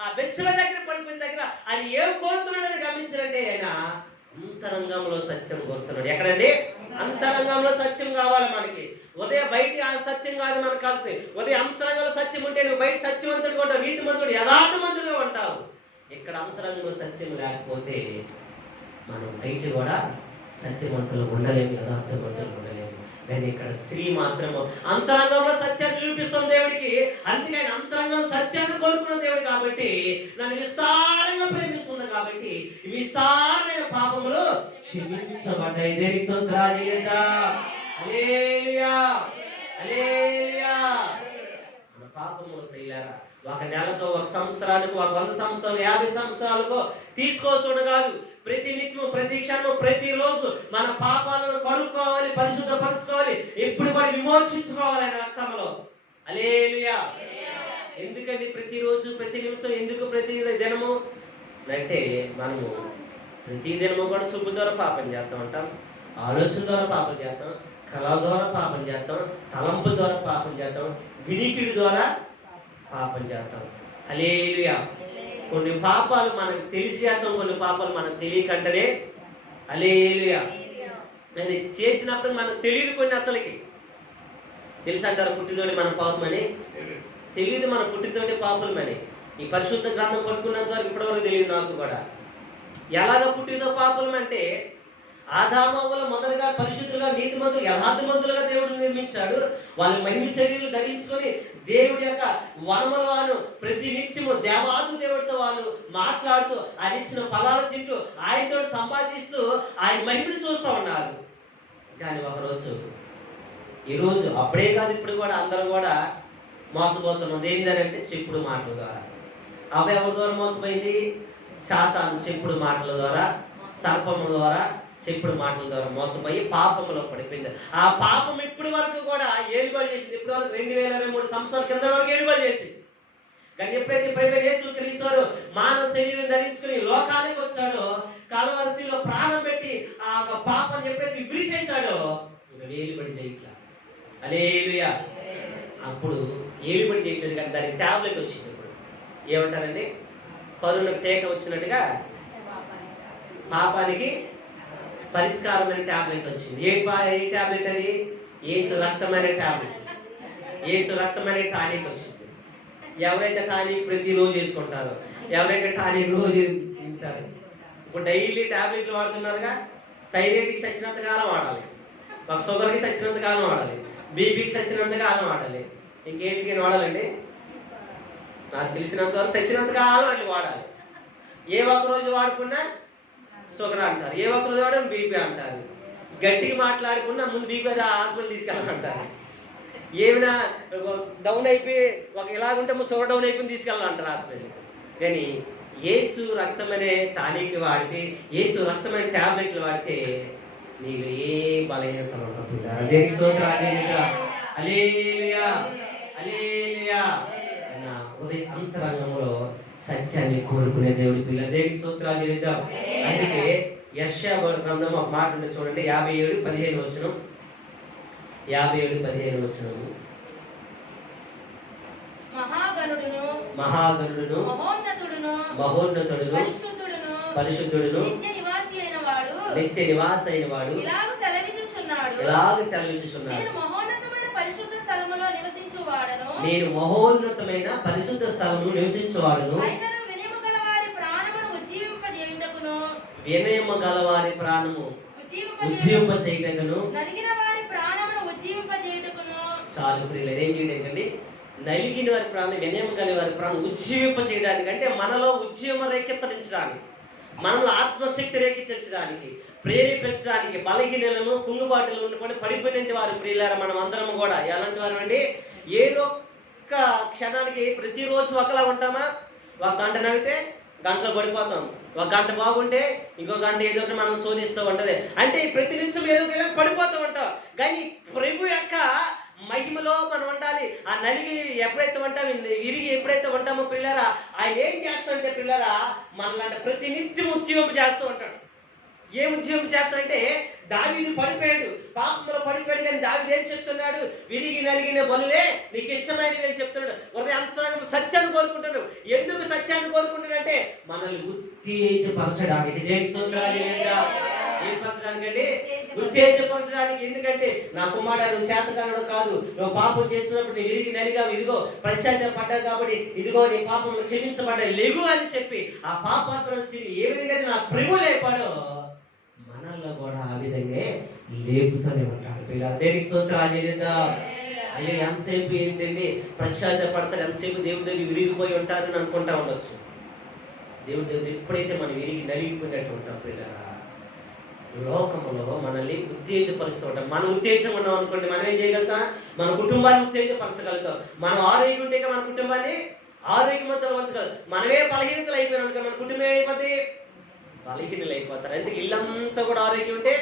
ఆ బెత్షెబ దగ్గర పడిపోయిన దగ్గర ఆయన ఏం కోరుతున్నాడని గమనించారంటే ఆయన అంతరంగంలో సత్యం కోరుతున్నాడు. ఎక్కడండి? అంతరంగంలో సత్యం కావాలి మనకి. ఉదయం బయట ఆ సత్యం కాదు మనకు కాల్సింది. ఉదయం అంతరంగంలో సత్యం ఉంటే నువ్వు బయట సత్యవంతుడిగా ఉంటావు, నీతిమంతుడు, యథార్థవంతుడిగా ఉంటావు. ఇక్కడ అంతరంగంలో సత్యం లేకపోతే మనం బయట కూడా సత్యవంతులు ఉండలేము, యథార్థవంతులు ఉండలేము. కానీ ఇక్కడ స్త్రీ మాత్రము అంతరంగంలో సత్యాన్ని చూపిస్తుంది దేవుడికి. అందుకే ఆయన అంతరంగంలో సత్యాన్ని కోరుకున్న దేవుడు కాబట్టి, నన్ను విస్తారంగా ప్రేమిస్తుంది కాబట్టి విస్తారమైన పాపములు క్షమించబడ్డాయి. దేవుని స్తోత్రాలు. హల్లెలూయా, హల్లెలూయా. మన పాపములు ప్రియులారా ఒక నెలకు, ఒక సంవత్సరానికి, ఒక 100 సంవత్సరాలు, 50 సంవత్సరాలకు తీసుకోవడం కాదు. ప్రతి నిత్యము, ప్రతి క్షణము, ప్రతిరోజు మన పాపాలను కడుక్కోవాలి, పరిశుద్ధపరచుకోవాలి, ఎప్పుడు కూడా విమోచించుకోవాలి ఆయన రక్తంలో. హల్లెలూయా. ఎందుకండి ప్రతిరోజు, ప్రతి నిమిషం, ఎందుకు ప్రతి దినము అంటే మనము ప్రతి దినము కూడా చూపు ద్వారా పాపం చేస్తాం అంటాం, ఆలోచన ద్వారా పాపం చేస్తాం, కళ ద్వారా పాపం చేస్తాం, తలంపు ద్వారా పాపం చేస్తాం, వినికిడి ద్వారా పాపం చేస్తాం. హల్లెలూయా. కొన్ని పాపాలు మనకు తెలిసి చేస్తాం, కొన్ని పాపాలు మనకు తెలియకంటనే. హల్లెలూయా. నేను చేసినప్పుడు మనకు తెలియదు. కొన్ని అసలుకి తెలుసు అంటారు, పుట్టితోటి మన పాపమని తెలియదు. మన పుట్టితోటి పాపలమని ఈ పరిశుద్ధ గ్రంథం పట్టుకున్నంత వరకు ఇప్పటివరకు తెలియదు నాకు కూడా. ఎలాగ పుట్టితో పాపలమంటే, ఆదామవ్వలు మొదలుగా పరిశుద్ధులుగా, నీతిమంతులు, యథార్థమంతులుగా దేవుడు నిర్మించాడు. వాళ్ళు మహిమ శరీరాలు ధరించుకొని దేవుడి యొక్క వరములను ప్రతి నిత్యము దేవాది దేవుడితో వాళ్ళు మాట్లాడుతూ, ఆయన ఇచ్చిన ఫలాలు తింటూ, ఆయనతో సంపాదిస్తూ ఆయన మహిమను చూస్తూ ఉన్నారు. కానీ ఒకరోజు, ఈరోజు అప్పుడే కాదు ఇప్పుడు కూడా అందరం కూడా మోసపోతున్నాం. ఏంటంటే చెప్పుడు మాటల ద్వారా. అవి ఎవరి ద్వారా మోసపోయింది? సాతాను చెప్పుడు మాటల ద్వారా, సర్పముల ద్వారా, చెప్పుడు మాటల ద్వారా మోసపోయి పాపంలో పడిపోయింది. ఆ పాపం ఇప్పటి వరకు కూడా ఏలుబడి చేసింది. ఇప్పటి వరకు 2023 సంవత్సరాల కింద వరకు ఏలుబడి చేసింది. కానీ ఎప్పుడైతే పైన యేసుక్రీస్తు వారు మానవ శరీరం ధరించుకుని లోకానికి వచ్చాడో, కల్వరిలో ప్రాణం పెట్టి ఆ పాపం ఎప్పుడైతే విరిచేశాడో, ఇంకా ఏలుబడి చేయట్లా. హల్లెలూయా. అప్పుడు ఏలుబడి చేయట్లేదు, కానీ దానికి టాబ్లెట్ వచ్చింది. ఇప్పుడు ఏమంటారండి? కరుణకు టీకా వచ్చినట్టుగా పాపానికి పరిష్కారమైన టాబ్లెట్ వచ్చింది. ఏ టాబ్లెట్ అది? యేసు రక్తమైన టాబ్లెట్, యేసు రక్తమైన టానిక్ వచ్చింది. ఎవరైతే టానిక్ ప్రతిరోజు చేసుకుంటారో, ఎవరైతే టానిక్ రోజు తింటారు, ఇప్పుడు డైలీ టాబ్లెట్లు వాడుతున్నారుగా. థైరాయిడ్కి చచ్చినంత కాలం వాడాలి, ఒక షుగర్కి చచ్చినంత కాలం వాడాలి, బీపీకి చచ్చినంత కాలం వాడాలి, ఇంకేంటికి వాడాలండి? నాకు తెలిసినంత వరకు చచ్చినంత కాలం అట్లా వాడాలి. ఏ ఒక్క రోజు వాడుకున్నా షుగర్ అంటారు, ఏ ఒక్క రోజు వాడడం బీపీ అంటారు. గట్టిగా మాట్లాడుకున్నా ముందు బీపీ హాస్పిటల్ తీసుకెళ్ళాలంటారు. ఏమైనా డౌన్ అయిపోయి ఒక ఇలాగుంటే షుగర్ డౌన్ అయిపోయి తీసుకెళ్ళాలంటారు హాస్పిటల్. కానీ యేసు రక్తం అనే టానిక్ వాడితే, యేసు రక్తం అనే టాబ్లెట్లు వాడితే నీకు ఏ బలహీనతలు ఉండదు. హల్లెలూయా, హల్లెలూయా. హృదయ అంతరంగంలో సత్యాన్ని కోరుకునే దేవుడి పిల్ల. దేవుని స్తోత్రాలు చేద్దాం. అందుకే యెషయా గ్రంథం ఒక మాట ఉంటే చూడండి, 57:15 వచనం. 57:15 వచనం. మహాగణుడును మహోన్నతుడును పరిశుద్ధుడును నిత్య నివాసి అయిన వాడు ఇలాగ సెలవిచ్చుచున్నాడు, నేను మహోన్నతమైన పరిశుద్ధ స్థలములో నివసించువాడను, నేను మహోన్నతమైన పరిశుద్ధ స్థలములో నివసించువాడును, అయినను వినయము గల వారి ప్రాణమును ఉజ్జీవింపజేయుటకును, వినయము గలవారి ప్రాణము ఉజ్జీవింపచేయుటకును, నలిగిన వారి ప్రాణమును ఉజ్జీవింపజేయుటకును. చాలు ప్రియులారా, ఏం చేయడానికి? నలిగిన వారి ప్రాణం, వినయం గల వారి ప్రాణం ఉజ్జీవింప చేయడానికి, అంటే మనలో ఉజ్జీవం రేకెత్తరించడానికి, మనలో ఆత్మశక్తి రేకెత్తించడానికి, ప్రేరేపించడానికి. బలహీనలను కుంగుబాటులు ఉండుకొని పడిపోయినటువంటి వారు ప్రియులారా మనం అందరం కూడా ఎలాంటి వారు అండి? ఏదో ఒక్క క్షణానికి ప్రతిరోజు ఒకలా ఉంటామా? ఒక గంట నవ్వితే గంటలో పడిపోతాం, ఒక గంట బాగుంటే ఇంకో గంట ఏదో ఒకటి మనం శోధిస్తూ ఉంటది. అంటే ప్రతి నిమిషం ఏదో ఒక పడిపోతూ ఉంటాం. కానీ ప్రభు యొక్క మహిమలో మనం ఉండాలి. ఆ నలిగి ఎప్పుడైతే ఉంటామో, విరిగి ఎప్పుడైతే ఉంటామో పిల్లరా, ఆయన ఏం చేస్తాడంటే పిల్లరా, మనలాంటి ప్రతి నిత్యం ఉద్యోగం చేస్తూ ఉంటాడు. ఏం ఉద్యోగం చేస్తాడంటే, దావీదు పడిపోయాడు, పాపంలో పడిపోయాడు, కానీ దావీదు ఏం చెప్తున్నాడు? విరిగి నలిగిన బలులే నీకు ఇష్టమైనవి అని చెప్తున్నాడు. హృదయాంతరంగం సత్యాన్ని కోరుకుంటున్నాడు. ఎందుకు సత్యాన్ని కోరుకుంటున్నాడంటే మనల్ని ఉత్తేజపరచడానికి. దేవుని స్తోత్రాలు. ఏం పరచడానికి అండి? ఉత్తేజపరచడానికి. ఎందుకంటే నా కుమారుడు శాతకారుడు కాదు, నువ్వు పాపం చేసినప్పుడు నీ విరిగి నలిగావు, ఇదిగో పశ్చాత్తాపడ్డావు కాబట్టి ఇదిగో నీ పాపం క్షమించబడ్డాయి, లెగు అని చెప్పి ఆ పాపాత్మ ఏ విధంగా అయితే నా ప్రభు లేపాడో మనల్లో కూడా ఆ విధంగా లేపుతూనే ఉంటాడు. పిల్లలు దేవుని స్తోత్రాలు చేద్దాం. అయ్యో ఎంతసేపు ఏంటండి పశ్చాత్తాపడతారు, ఎంతసేపు దేవుడి దగ్గర విరిగిపోయి ఉంటారని అనుకుంటా ఉండొచ్చు. దేవుడి దగ్గర ఎప్పుడైతే మనం విరిగి నలిగిపోయినట్టు ఉంటాం పిల్లరా, లోకములో మనల్ని ఉత్తేజపరుస్తూ ఉంటాం. మనం ఉత్తేజం ఉన్నాం అనుకోండి, మనం ఏం చేయగలుగుతాం? మన కుటుంబాన్ని ఉత్తేజపరచగలుగుతాం. మనం ఆరోగ్యం ఉంటే మన కుటుంబాన్ని ఆరోగ్యవంతంగా ఉంచగలుగుతాం. మనమే బలహీనతలు అయిపోయినాం అనుకో, మన కుటుంబం ఏమైపోతుంది? బలహీనలు అయిపోతారు. అందుకే ఇల్లంతా కూడా ఆరోగ్యం ఉంటే,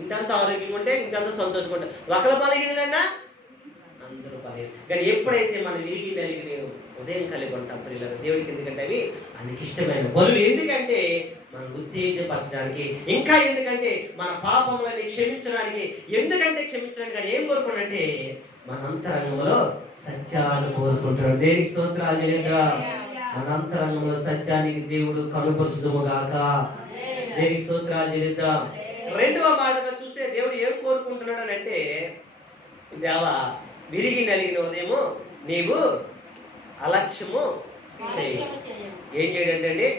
ఇంటంతా ఆరోగ్యంగా ఉంటే ఇంకంతా సంతోషంగా ఉంటాం. ఒకరు బలహీనలన్నా అందరూ బలహీన. కానీ ఎప్పుడైతే మనం విరిగి నలిగి ఉదయం కలిగి ఉంటాం పిల్లలు, దేవుడికి ఎందుకంటే అవి ఆయనకి ఇష్టమైన బలులు. ఎందుకంటే మనం ఉత్తేజపరచడానికి, ఇంకా ఎందుకంటే మన పాపములని క్షమించడానికి. ఎందుకంటే క్షమించడానికి కానీ ఏం కోరుకున్నాడంటే మన అంతరంగంలో సత్యాన్ని కోరుకుంటున్నాడు. దేనికి స్తోత్రాలు చెల్లిద్దాం. మన అంతరంగంలో సత్యానికి దేవుడు కనుపరుచుదుముగాక. దేనికి స్తోత్రాలు చెల్లిద్దాం. రెండవ మాటగా చూస్తే దేవుడు ఏం కోరుకుంటున్నాడు అని అంటే, దేవా విరిగి నలిగిన ఉదయము నీవు అలక్ష్యము చేయి. ఏం చేయడంటే అండి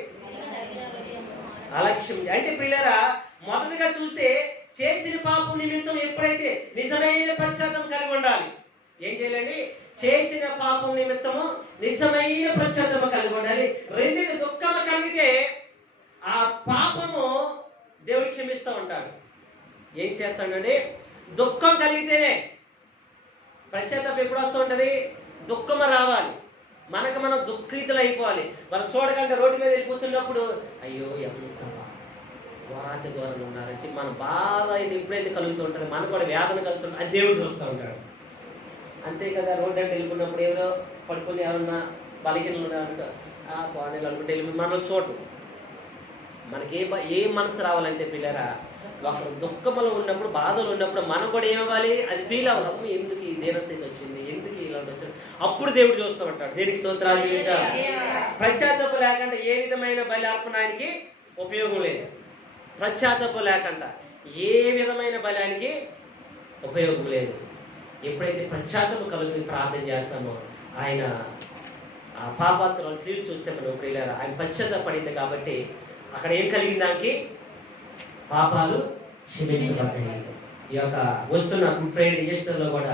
అలక్ష్యం అంటే పిల్లరా, మొదటగా చూస్తే చేసిన పాపం నిమిత్తం ఎప్పుడైతే నిజమైన పశ్చాత్తాపం కలిగి ఉండాలి. ఏం చేయాలండి? చేసిన పాపం నిమిత్తము నిజమైన పశ్చాత్తాపం కలిగి ఉండాలి. రెండోది దుఃఖము కలిగితే ఆ పాపము దేవుడు క్షమిస్తూ ఉంటాడు. ఏం చేస్తాడండి? దుఃఖం కలిగితేనే. పశ్చాత్తాపం ఎప్పుడు వస్తూ ఉంటుంది? దుఃఖము రావాలి, మనకు మనం దుఃఖితులు అయిపోవాలి. మనం చూడకంటే రోడ్డు మీద వెళ్ళి కూర్చున్నప్పుడు అయ్యో ఎంత ఘోరాతి ఘోరంగా ఉన్నారని చెప్పి మన బాధ ఇది ఎప్పుడైతే కలుగుతూ ఉంటుంది, మనకు కూడా వేదన కలుగుతుంది, అది దేవుడు చూస్తూ ఉంటాడు. అంతే కదా. రోడ్డు అంటే వెళ్ళిపోయినప్పుడు ఎవరో పడుకొని ఎవరన్నా బలహీనలు ఉన్నారంటే ఆ బాణీలు అనుకుంటే వెళ్ళి మనం చూడు. మనకి ఏ మనసు రావాలంటే పిల్లరా, ఒకరు దుఃఖములు ఉన్నప్పుడు, బాధలు ఉన్నప్పుడు మనం కూడా ఏమవ్వాలి? అది ఫీల్ అవ్వాలి. ఎందుకు ఈ దీనస్థితి వచ్చింది, ఎందుకు ఇలాంటి వచ్చింది, అప్పుడు దేవుడు చూస్తూ ఉంటాడు. దేనికి స్తోత్రాలు చెల్లిద్దాం. పశ్చాత్తాపం లేకుండా ఏ విధమైన బలి అర్పణ ఆయనకి ఉపయోగం లేదు. పశ్చాత్తాపం లేకుండా ఏ విధమైన బలానికి ఉపయోగం లేదు. ఎప్పుడైతే పశ్చాత్తాపం కలిగి ప్రార్థన చేస్తామో ఆయన ఆ పాపాత్మలను సీల్ చూస్తే మనం ప్రియులారా, ఆయన పశ్చాత్తాపడింది కాబట్టి అక్కడ ఏం కలిగింది? దానికి పాపాలు క్షమించబడ్డాయి. ఈ యొక్క వస్తున్న గుడ్ ఫ్రైడే ఈస్టర్లో కూడా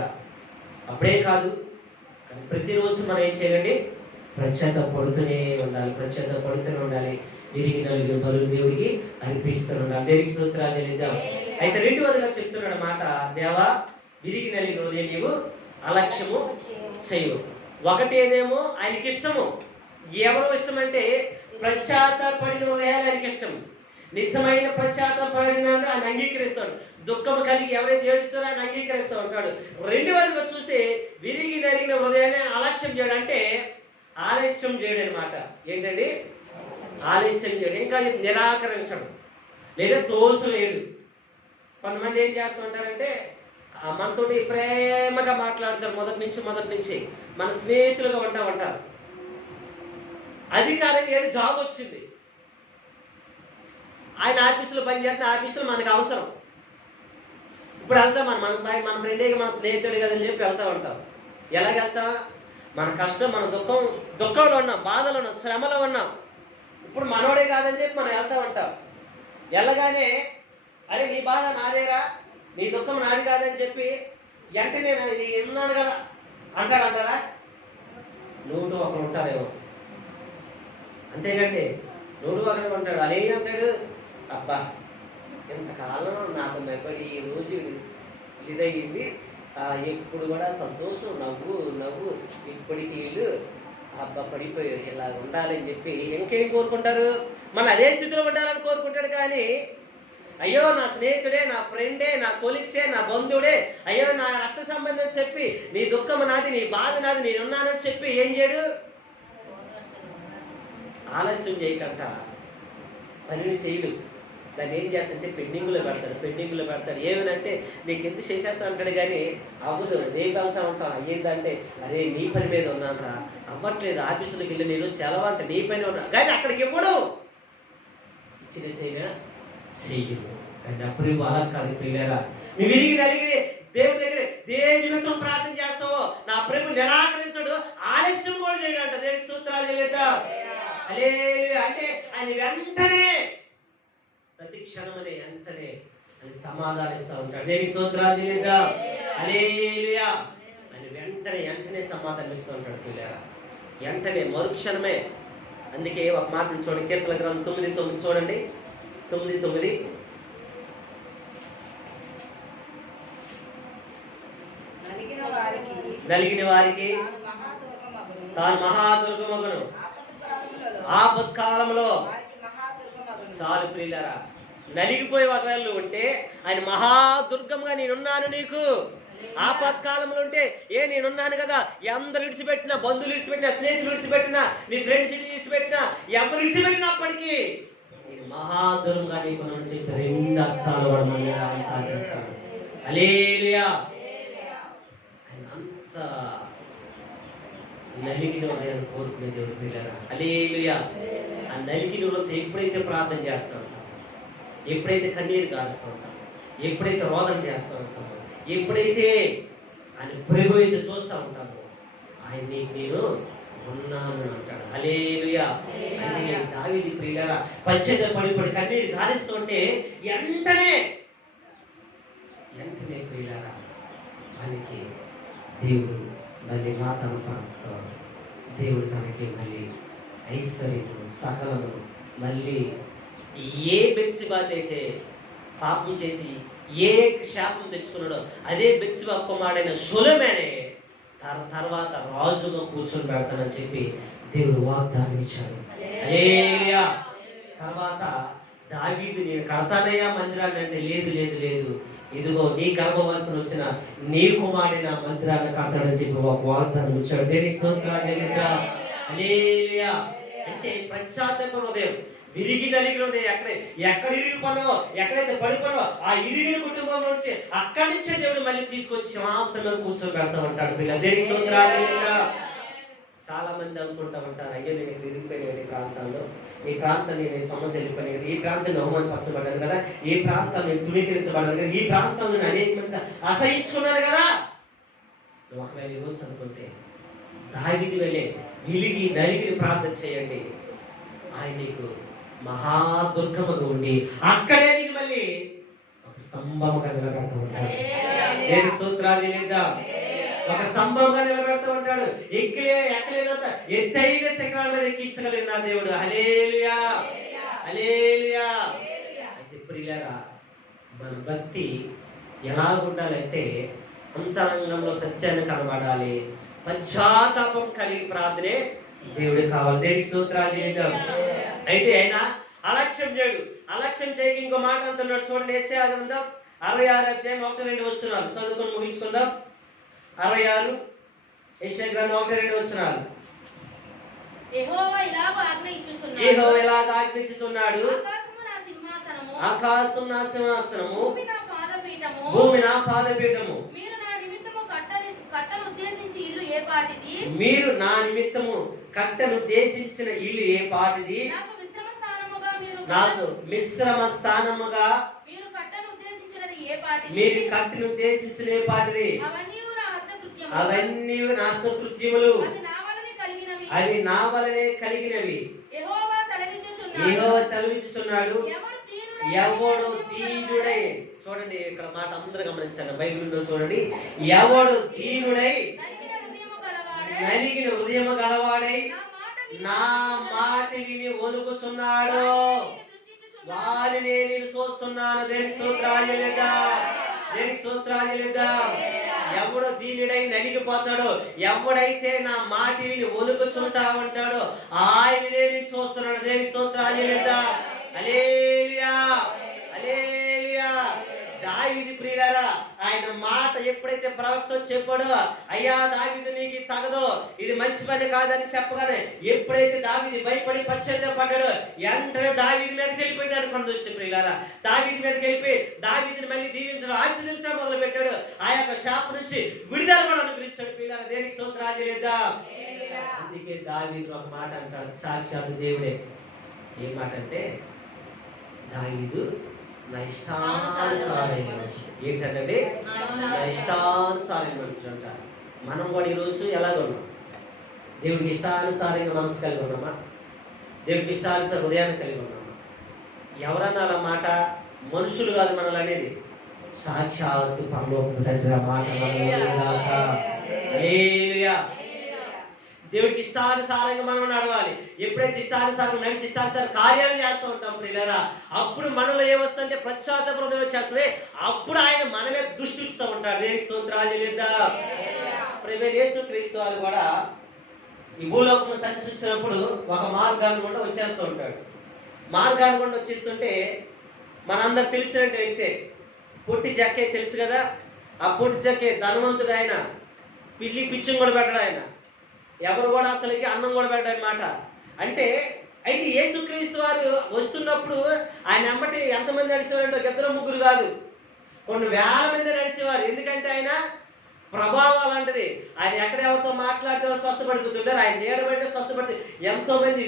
అప్పుడే కాదు, కానీ ప్రతిరోజు మనం ఏం చేయాలండి? పడుతూనే ఉండాలి, పడుతూనే ఉండాలి. విరిగి నలిగిన బలులు దేవుడికి అర్పిస్తూ ఉండాలి. దేవుడికి స్తోత్రాలు చెల్లిద్దాం. అయితే రెండవదిగా చెప్తున్నాడు మాట, దేవా విరిగి నలిగిన హృదయం నీవు అలక్ష్యము చేయు. ఒకటి ఏదేమో ఆయనకి ఇష్టము. ఎవరో ఇష్టం అంటే పశ్చాత్తాపడిన హృదయాలు ఆయనకి ఇష్టం. నిజమైన పశ్చాత్తాపడిన ఆయన అంగీకరిస్తాడు. దుఃఖము కలిగి ఎవరైతే ఏడుస్తారో ఆయన అంగీకరిస్తూ ఉంటాడు. రెండవదిగా చూస్తే విరిగి నలిగిన హృదయాన్ని అలక్ష్యం చేయడం అంటే ఆలస్యం చేయడం అనమాట. ఏంటండి? ఆలస్యం చేయడం, ఇంకా నిరాకరించడం లేదా తోసలేడు. కొంతమంది ఏం చేస్తూ ఉంటారంటే మనతో ప్రేమగా మాట్లాడతారు, మొదటి నుంచి మన స్నేహితులుగా ఉంటారు. అధికారం ఏదో జాబ్ వచ్చింది, ఆయన ఆఫీసులో పనిచేస్తున్న ఆఫీసులో మనకు అవసరం. ఇప్పుడు వెళ్తాం మన ఫ్రెండే మన స్నేహితుడు కదని చెప్పి వెళ్తా ఉంటాం. ఎలాగెళ్తాం? మన కష్టం, మన దుఃఖంలో ఉన్నాం, బాధలో ఉన్నాం, శ్రమలో ఉన్నాం. ఇప్పుడు మనోడే కాదని చెప్పి మనం వెళ్తా ఉంటాం. వెళ్ళగానే అరే నీ బాధ నాదేరా, నీ దుఃఖం నాది కాదని చెప్పి వెంటనే ఉన్నాను కదా అంటారా? నూటు ఒకరు ఉంటారేమో, అంతేకండి. నూటు ఒకరు ఉంటాడు. అదే అంటాడు, అబ్బా ఇంతకాలం నాకు మెప్పటి ఈ రోజు ఇదయ్యింది, ఎప్పుడు కూడా సంతోషం, నవ్వు ఇప్పటికి వీళ్ళు అబ్బా పడిపోయారు, ఇలా ఉండాలని చెప్పి ఇంకేం కోరుకుంటారు? మన అదే స్థితిలో ఉండాలని కోరుకుంటాడు. కానీ అయ్యో నా స్నేహితుడే, నా ఫ్రెండే, నా కొలీగ్సే, నా బంధువుడే, అయ్యో నా రక్త సంబంధం చెప్పి నీ దుఃఖం నాది, నీ బాధ నాది, నేనున్నానని చెప్పి ఏం చేయడు? ఆలస్యం చేయకంట పనిని చేయడు. దాన్ని ఏం చేస్తాడంటే పెండింగ్లో పెడతాడు. ఏమనంటే నీకు ఎందుకు చేసేస్తా అంటాడు. కానీ అవ్వదు. రేపు వెళ్తా ఉంటాం. అయ్యిందంటే అరే నీ పని మీద ఉన్నాను రా, అవ్వట్లేదు, ఆఫీసులోకి వెళ్ళి నేను సెలవు అంటే నీ పైన ఉన్నా, కానీ అక్కడికి ఇవ్వడు. ఇచ్చిన చేయము. కానీ అప్పుడు అలా కాదు పిల్లరా. నువ్వు విరిగి నలిగి దేవుడి దగ్గర దేని నిమిత్తం ప్రార్థన చేస్తావో నా ప్రభు నిరాకరించడు, ఆలస్యం కూడా చేయడు అంట. దేవుడికి స్తోత్రాలు చెల్లిద్దాం. హల్లెలూయా. అంటే ఆయన వెంటనే ప్రతి క్షణమనే వెంటనే అని సమాధానిస్తూ ఉంటాడు. దేవుడికి స్తోత్రాలు చెల్లిద్దాం. హల్లెలూయా. అని వెంటనే సమాధానిస్తూ ఉంటాడు పిల్లరా. వెంటనే మరుక్షణమే. అందుకే ఒక మాట చూడండి, కీర్తన గ్రంథం 9:9 చూడండి. 9:9 నలిగిన వారికి తాను మహాదుర్గమగును ఆపత్కాలంలో. చాలు ప్రియులారా, నలిగిపోయి ఒకవేళ ఉంటే ఆయన మహాదుర్గంగా నేనున్నాను నీకు. ఆపత్కాలంలో ఉంటే నేనున్నాను కదా, అందరు విడిచిపెట్టినా, బంధువులు విడిచిపెట్టినా, స్నేహితులు విడిచిపెట్టినా, నీ ఫ్రెండ్స్ విడిచిపెట్టినా, ఎవరు విడిచిపెట్టినప్పటికీ నేను మహాదుర్గంగా నీకు నన్ను చెప్పి 2 హస్తాలు శాసిస్తాను. హల్లెలూయా. అంత నలిగిన హృదయాన్ని కోరుకునే దేవుడు పిల్లరా. హల్లెలూయా. ఆ నలిగిన హృదయంతో ఎప్పుడైతే ప్రార్థన చేస్తూ ఉంటామో, ఎప్పుడైతే కన్నీరు కారుస్తూ ఉంటామో, ఎప్పుడైతే రోదన చేస్తూ ఉంటామో, ఎప్పుడైతే ఆయన ప్రభు అయితే చూస్తూ ఉంటామో, ఆయన నీకు నేను ఉన్నాను అంటాడు. హల్లెలూయా. అందుకే దావీదు ప్రియులారా పశ్చాత్తాపడి కన్నీరు కారుస్తుంటే వెంటనే ప్రియులారా ఆయనకి దేవుడు మళ్ళీ మాతను ప్రాంతం, దేవుడు తనకి మళ్ళీ ఐశ్వర్యము సకలము, మళ్ళీ ఏ బెత్షెబాత్ అయితే పాపం చేసి ఏ శాపం తెచ్చుకున్నాడో అదే బెత్షెబా కుమారుడైన సొలొమోనే తర్వాత రాజుగా కూర్చొని పెడతానని చెప్పి దేవుడు వాగ్దానం ఇచ్చాడు. హల్లెలూయా. తర్వాత దావీదు నేను కడతానయ్యా మందిరాన్ని అంటే లేదు, ఇదిగో నీ గర్భవాసన వచ్చిన నీ కుమారుడైన మందిరాన్ని కడతాడని చెప్పి ఒక వాగ్దానం ఇచ్చాడు. దేవునికి స్తోత్రాలు చెల్లిద్దాం. హల్లెలూయా. అంటే పశ్చాత్తాప హృదయం, విరిగి నలిగిన హృదయం. ఎక్కడ ఇరిగిపోనో, ఎక్కడైతే పడిపోనో ఆ ఇరిగిన కుటుంబం నుంచి అక్కడి నుంచే దేవుడు మళ్ళీ తీసుకొచ్చి సింహాసనంలో కూర్చొని పెడతా ఉంటాడు. పిల్లలు దేవునికి స్తోత్రాలు చెల్లిద్దాం. చాలా మంది అనుకుంటా ఉంటారు, అయ్యో నేను ఇక్కడ ఇరిగిపోయిన ప్రాంతాల్లో, ఈ ప్రాంతాన్ని నేను సమస్య వెళ్ళిపోయాను కదా, ఈ ప్రాంతాన్ని అవమానపరచబడ్డాను కదా, ఈ ప్రాంతాన్ని ధృవీకరించబడ్డాను కదా, ఈ ప్రాంతాన్ని అనేక మంది అసహించుకున్నాను కదా. నువ్వు ఒకవేళ ఈరోజు అనుకుంటే దావీదు వెళ్ళే విలిగి నలిగిన ప్రార్థన చేయండి. ఆయన నీకు మహాదుర్గముగా ఉండి అక్కడే నేను మళ్ళీ ఒక స్తంభముగా నిలబెడతా ఉంటాడు. దేవునికి స్తోత్రాలు చెల్లిద్దాం. ఒక స్తంభంగా నిలబెడతా ఉంటాడు. ఎక్కలేనంత ఎత్తైన శిఖరాల మీద ఎక్కించగలిగిన నా దేవుడు. హల్లెలూయా. హల్లెలూయా. అయితే ప్రియులారా, మన భక్తి ఎలా ఉండాలంటే అంతరంగంలో సత్యాన్ని కనబడాలి, పశ్చాత్తాపం కలిగి ప్రార్థనే దేవుడికి కావాలి. దేవుడికి స్తోత్రాలు చేద్దాం. అయితే ఆయన అలక్ష్యం చేయడు. అలక్ష్యం చేయక ఇంకో మాట అంటున్నాడు చూడండి. యెషయా గ్రంథం 66:1-2 వచనాలు చదువుకొని ముగించుకుందాం. 66 యెషయా గ్రంథం 1-2 వచనాలు. యెహోవా ఇలాగ ఆజ్ఞించుచున్నాడు, ఆకాశం నా సింహాసనము, భూమి నా పాదపీఠము. మీరు నా నిమిత్తము కట్టనుద్దేశించిన ఇల్లు ఏ పాటిది? నాకు మిశ్రమ స్థానముగా మీరు ఏ పాటిది మీరు కట్టిన ఉద్దేశించిన ఏ పాటిది అవన్నీ నా హస్తకృత్యములు అవన్నీ నా హస్తకృత్యములు అవి నా వలనే కలిగినవి అవి నా వలనే కలిగినవి. యెహోవా సెలవిచ్చుచున్నాడు. యెహోవా సెలవిచ్చుచున్నాడు. ఎవడు దీనుడై దీనుడై, చూడండి ఇక్కడ మాట అందరూ గమనించండి, బైబిల్లో చూడండి, ఎవడు దీనుడై నలిగిన హృదయము గలవాడై నా మాట విని వణుకుచున్నాడు వారిని నేను చూస్తున్నాను. దేనికి స్తోత్రాలు చెల్లిద్దాం, దేనికి స్తోత్రాలు చెల్లిద్దాం. ఎవడు దీనుడై నలిగిపోతాడో, ఎవడైతే నా మాట విని వణుకుచుంటా ఉంటాడో ఆయన నేను చూస్తున్నాడు. దేనికి స్తోత్రాలు చెల్లిద్దాం. హల్లెలూయా, హల్లెలూయా. దావీదు ప్రియులారా, ఆయన మాట ఎప్పుడైతే ప్రవక్త చెప్పాడో, అయ్యా దావీదు నీకు ఇది తగదు, ఇది మంచి పని కాదని చెప్పగానే ఎప్పుడైతే దావీదు భయపడి పశ్చాత్తాపడ్డాడో వెంటనే దావీదు మీదకి వెళ్ళిపోయింది అనుకోండి. చూస్తే ప్రియులారా, దావీదు మీదకి వెళ్ళిపోయి దావీదుని మళ్ళీ దీవించడం ఆశీర్వదించడం మొదలు పెట్టాడు. ఆ యొక్క శాపం నుంచి విడుదల కూడా అనుగ్రహించాడు. ప్రియులారా, దేనికి స్తోత్రాలు లేదా. అందుకే దావీదు ఒక మాట అంటాడు, సాక్షాత్ దేవుడే. ఏ మాట అంటే, దావీదు నా ఇష్టానుసారైన మనుషుడు. ఏంటంటే నా ఇష్టానుసారైన మనుషుడు అంటారు. మనం కూడా ఈరోజు ఎలాగున్నాం? దేవుడికి ఇష్టానుసారంగా మనసు కలిగి ఉన్నామా? దేవుడికి ఇష్టానుసార హృదయాన్ని కలిగి ఉన్నామా? ఎవరన్నా అలా మాట, మనుషులు కాదు మనల్ని అనేది, సాక్షాత్తు పరలోకపు తండ్రి ఆ మాట మనల్ని. హల్లెలూయా. దేవుడికి ఇష్టానుసారంగా మనం నడవాలి. ఎప్పుడైతే ఇష్టానుసారంగా నడిచి ఇష్టానుసార కార్యాలు చేస్తూ ఉంటాం ప్రియులారా, అప్పుడు మనలో ఏమొస్తుందంటే పశ్చాత్తాపం వచ్చేస్తుంది. అప్పుడు ఆయన మనమే దృష్టి ఉంచుతూ ఉంటాడు. దేనికి స్తోత్రాలు చెల్లిద్దాం. ప్రియమైన యేసుక్రీస్తు వారు కూడా ఈ భూలోకంలో సంచరించినప్పుడు ఒక మార్గాన్ని కూడా వచ్చేస్తూ ఉంటాడు. మార్గాన్ని కూడా వచ్చేస్తుంటే మనందరు తెలిసిన వ్యక్తే, పొట్టి జక్కే తెలుసు కదా. ఆ పొట్టి జక్కే ధనవంతుడు. ఆయన పిల్లి పిచ్చం కూడా పెట్టడు. ఆయన ఎవరు కూడా అసలుకి అన్నం కూడా పెట్టారనమాట. అంటే అయితే యేసుక్రీస్తు వారు వస్తున్నప్పుడు ఆయన వెంబటి ఎంతమంది నడిచేవారంటే ఇద్దరు ముగ్గురు కాదు, కొన్ని వేల మంది నడిచేవారు. ఎందుకంటే ఆయన ప్రభావం అలాంటిది. ఆయన ఎక్కడ ఎవరితో మాట్లాడితే స్వస్థపడిపోతుంటారు. ఆయన నీడబడితే స్వస్థపడితే ఎంతో మంది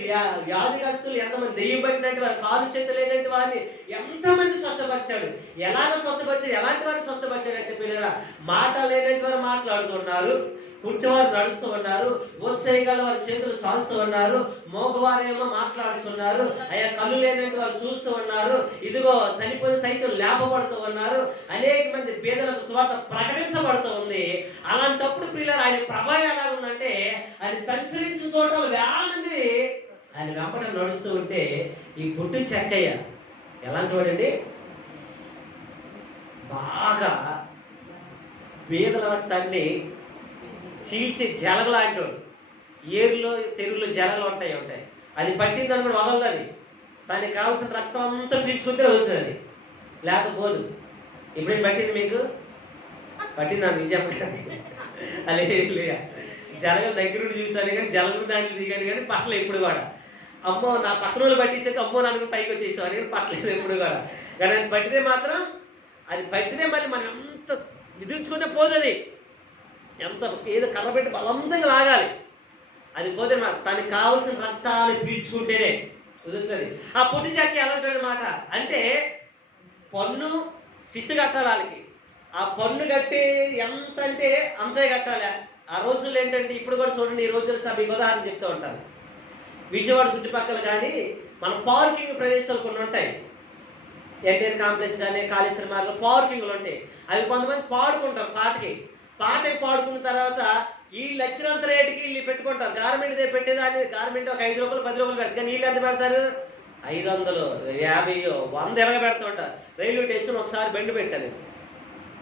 వ్యాధిగ్రస్తులు, ఎంతమంది దెయ్యం పట్టినట్టు వారు, కాలు చేతులు లేనట్టు వారిని ఎంతమంది స్వస్థపరిచాడు. ఎలాగ స్వస్థపరిచాడు, ఎలాంటి వారిని స్వస్థపరిచాడంటే పిల్లరా, మాట లేనట్టు వారు మాట్లాడుతున్నారు, పుట్టినవారు నడుస్తూ ఉన్నారు, మోసేయగల వారి చేతులు సాస్తూ ఉన్నారు, మోగవారేమో మాట్లాడుతున్నారు, అయ్యా కళ్ళు లేనట్టు వారు చూస్తూ ఉన్నారు, ఇదిగో చనిపోయిన సైతం లేపబడుతూ ఉన్నారు, అనేక మంది పేదలకు సువార్త ప్రకటించబడుతూ ఉంది. అలాంటప్పుడు పిల్లలు ఆయన ప్రభావం ఎలా ఉందంటే, ఆయన సంచరించిన చోటలు వేల మంది ఆయన వెంబట నడుస్తూ ఉంటే, ఈ పుట్టు చెక్కయ్య ఎలాంటి వాడండి, బాగా పేదల తండ్రి చీల్చి జలగలాంటోడు. ఏరులో చెరువులో జలగలు ఉంటాయి. అది పట్టిందని కూడా వదలదు. అది దానికి కావాల్సిన రక్తం అంతా పీల్చుకుంటే వదులుతుంది, అది లేకపోదు. ఇప్పుడేం పట్టింది మీకు? పట్టిందా మీకు చెప్పండి. అలా జలగలు దగ్గరుండి చూశాను కానీ, జలగుడు దాన్ని దిగాను కానీ పట్టలే ఎప్పుడు కూడా. అమ్మో నా పక్కన వాళ్ళు పట్టించాక అమ్మో నన్ను పైకి వచ్చేసాను కానీ పట్టలేదు ఎప్పుడు కూడా. కానీ అది పట్టితే మాత్రం, అది పట్టితే మళ్ళీ మనం ఎంత విదిల్చుకుంటే పోదు. అది ఎంత ఏదో కర్రబెట్టి బలంతంగా లాగాలి, అది పోతే తనకి కావలసిన రక్తాన్ని పీల్చుకుంటేనే కుదురుతుంది. ఆ పొట్టి చెక్క ఎలా ఉంటాడనమాట అంటే, పన్ను శిస్తు కట్టాలి వాళ్ళకి. ఆ పన్ను కట్టి ఎంత అంటే అంతే కట్టాలి. ఆ రోజుల్లో ఏంటంటే, ఇప్పుడు కూడా చూడండి, ఈ రోజుల్లో మీకు ఉదాహరణ చెప్తూ ఉంటాను. విజయవాడ చుట్టుపక్కల కానీ మన పార్కింగ్ ప్రదేశాలు కొన్ని ఉంటాయి. ఎన్టీఆర్ కాంప్లెక్స్ కానీ కాళేశ్వర మార్గంలో పార్కింగ్లు ఉంటాయి. అవి కొంతమంది పాడుకుంటారు, పాటకి పాడుకున్న తర్వాత వీళ్ళు వచ్చినంత రేటుకి వీళ్ళు పెట్టుకుంటారు. గార్మెంట్ పెట్టేదాన్ని గార్మెంట్ ఒక 5 రూపాయలు 10 రూపాయలు పెడతారు. కానీ వీళ్ళు ఎంత పెడతారు? 500, 50, 100 ఎలాగ పెడుతూ ఉంటారు. రైల్వే స్టేషన్ ఒకసారి బండి పెట్టాను.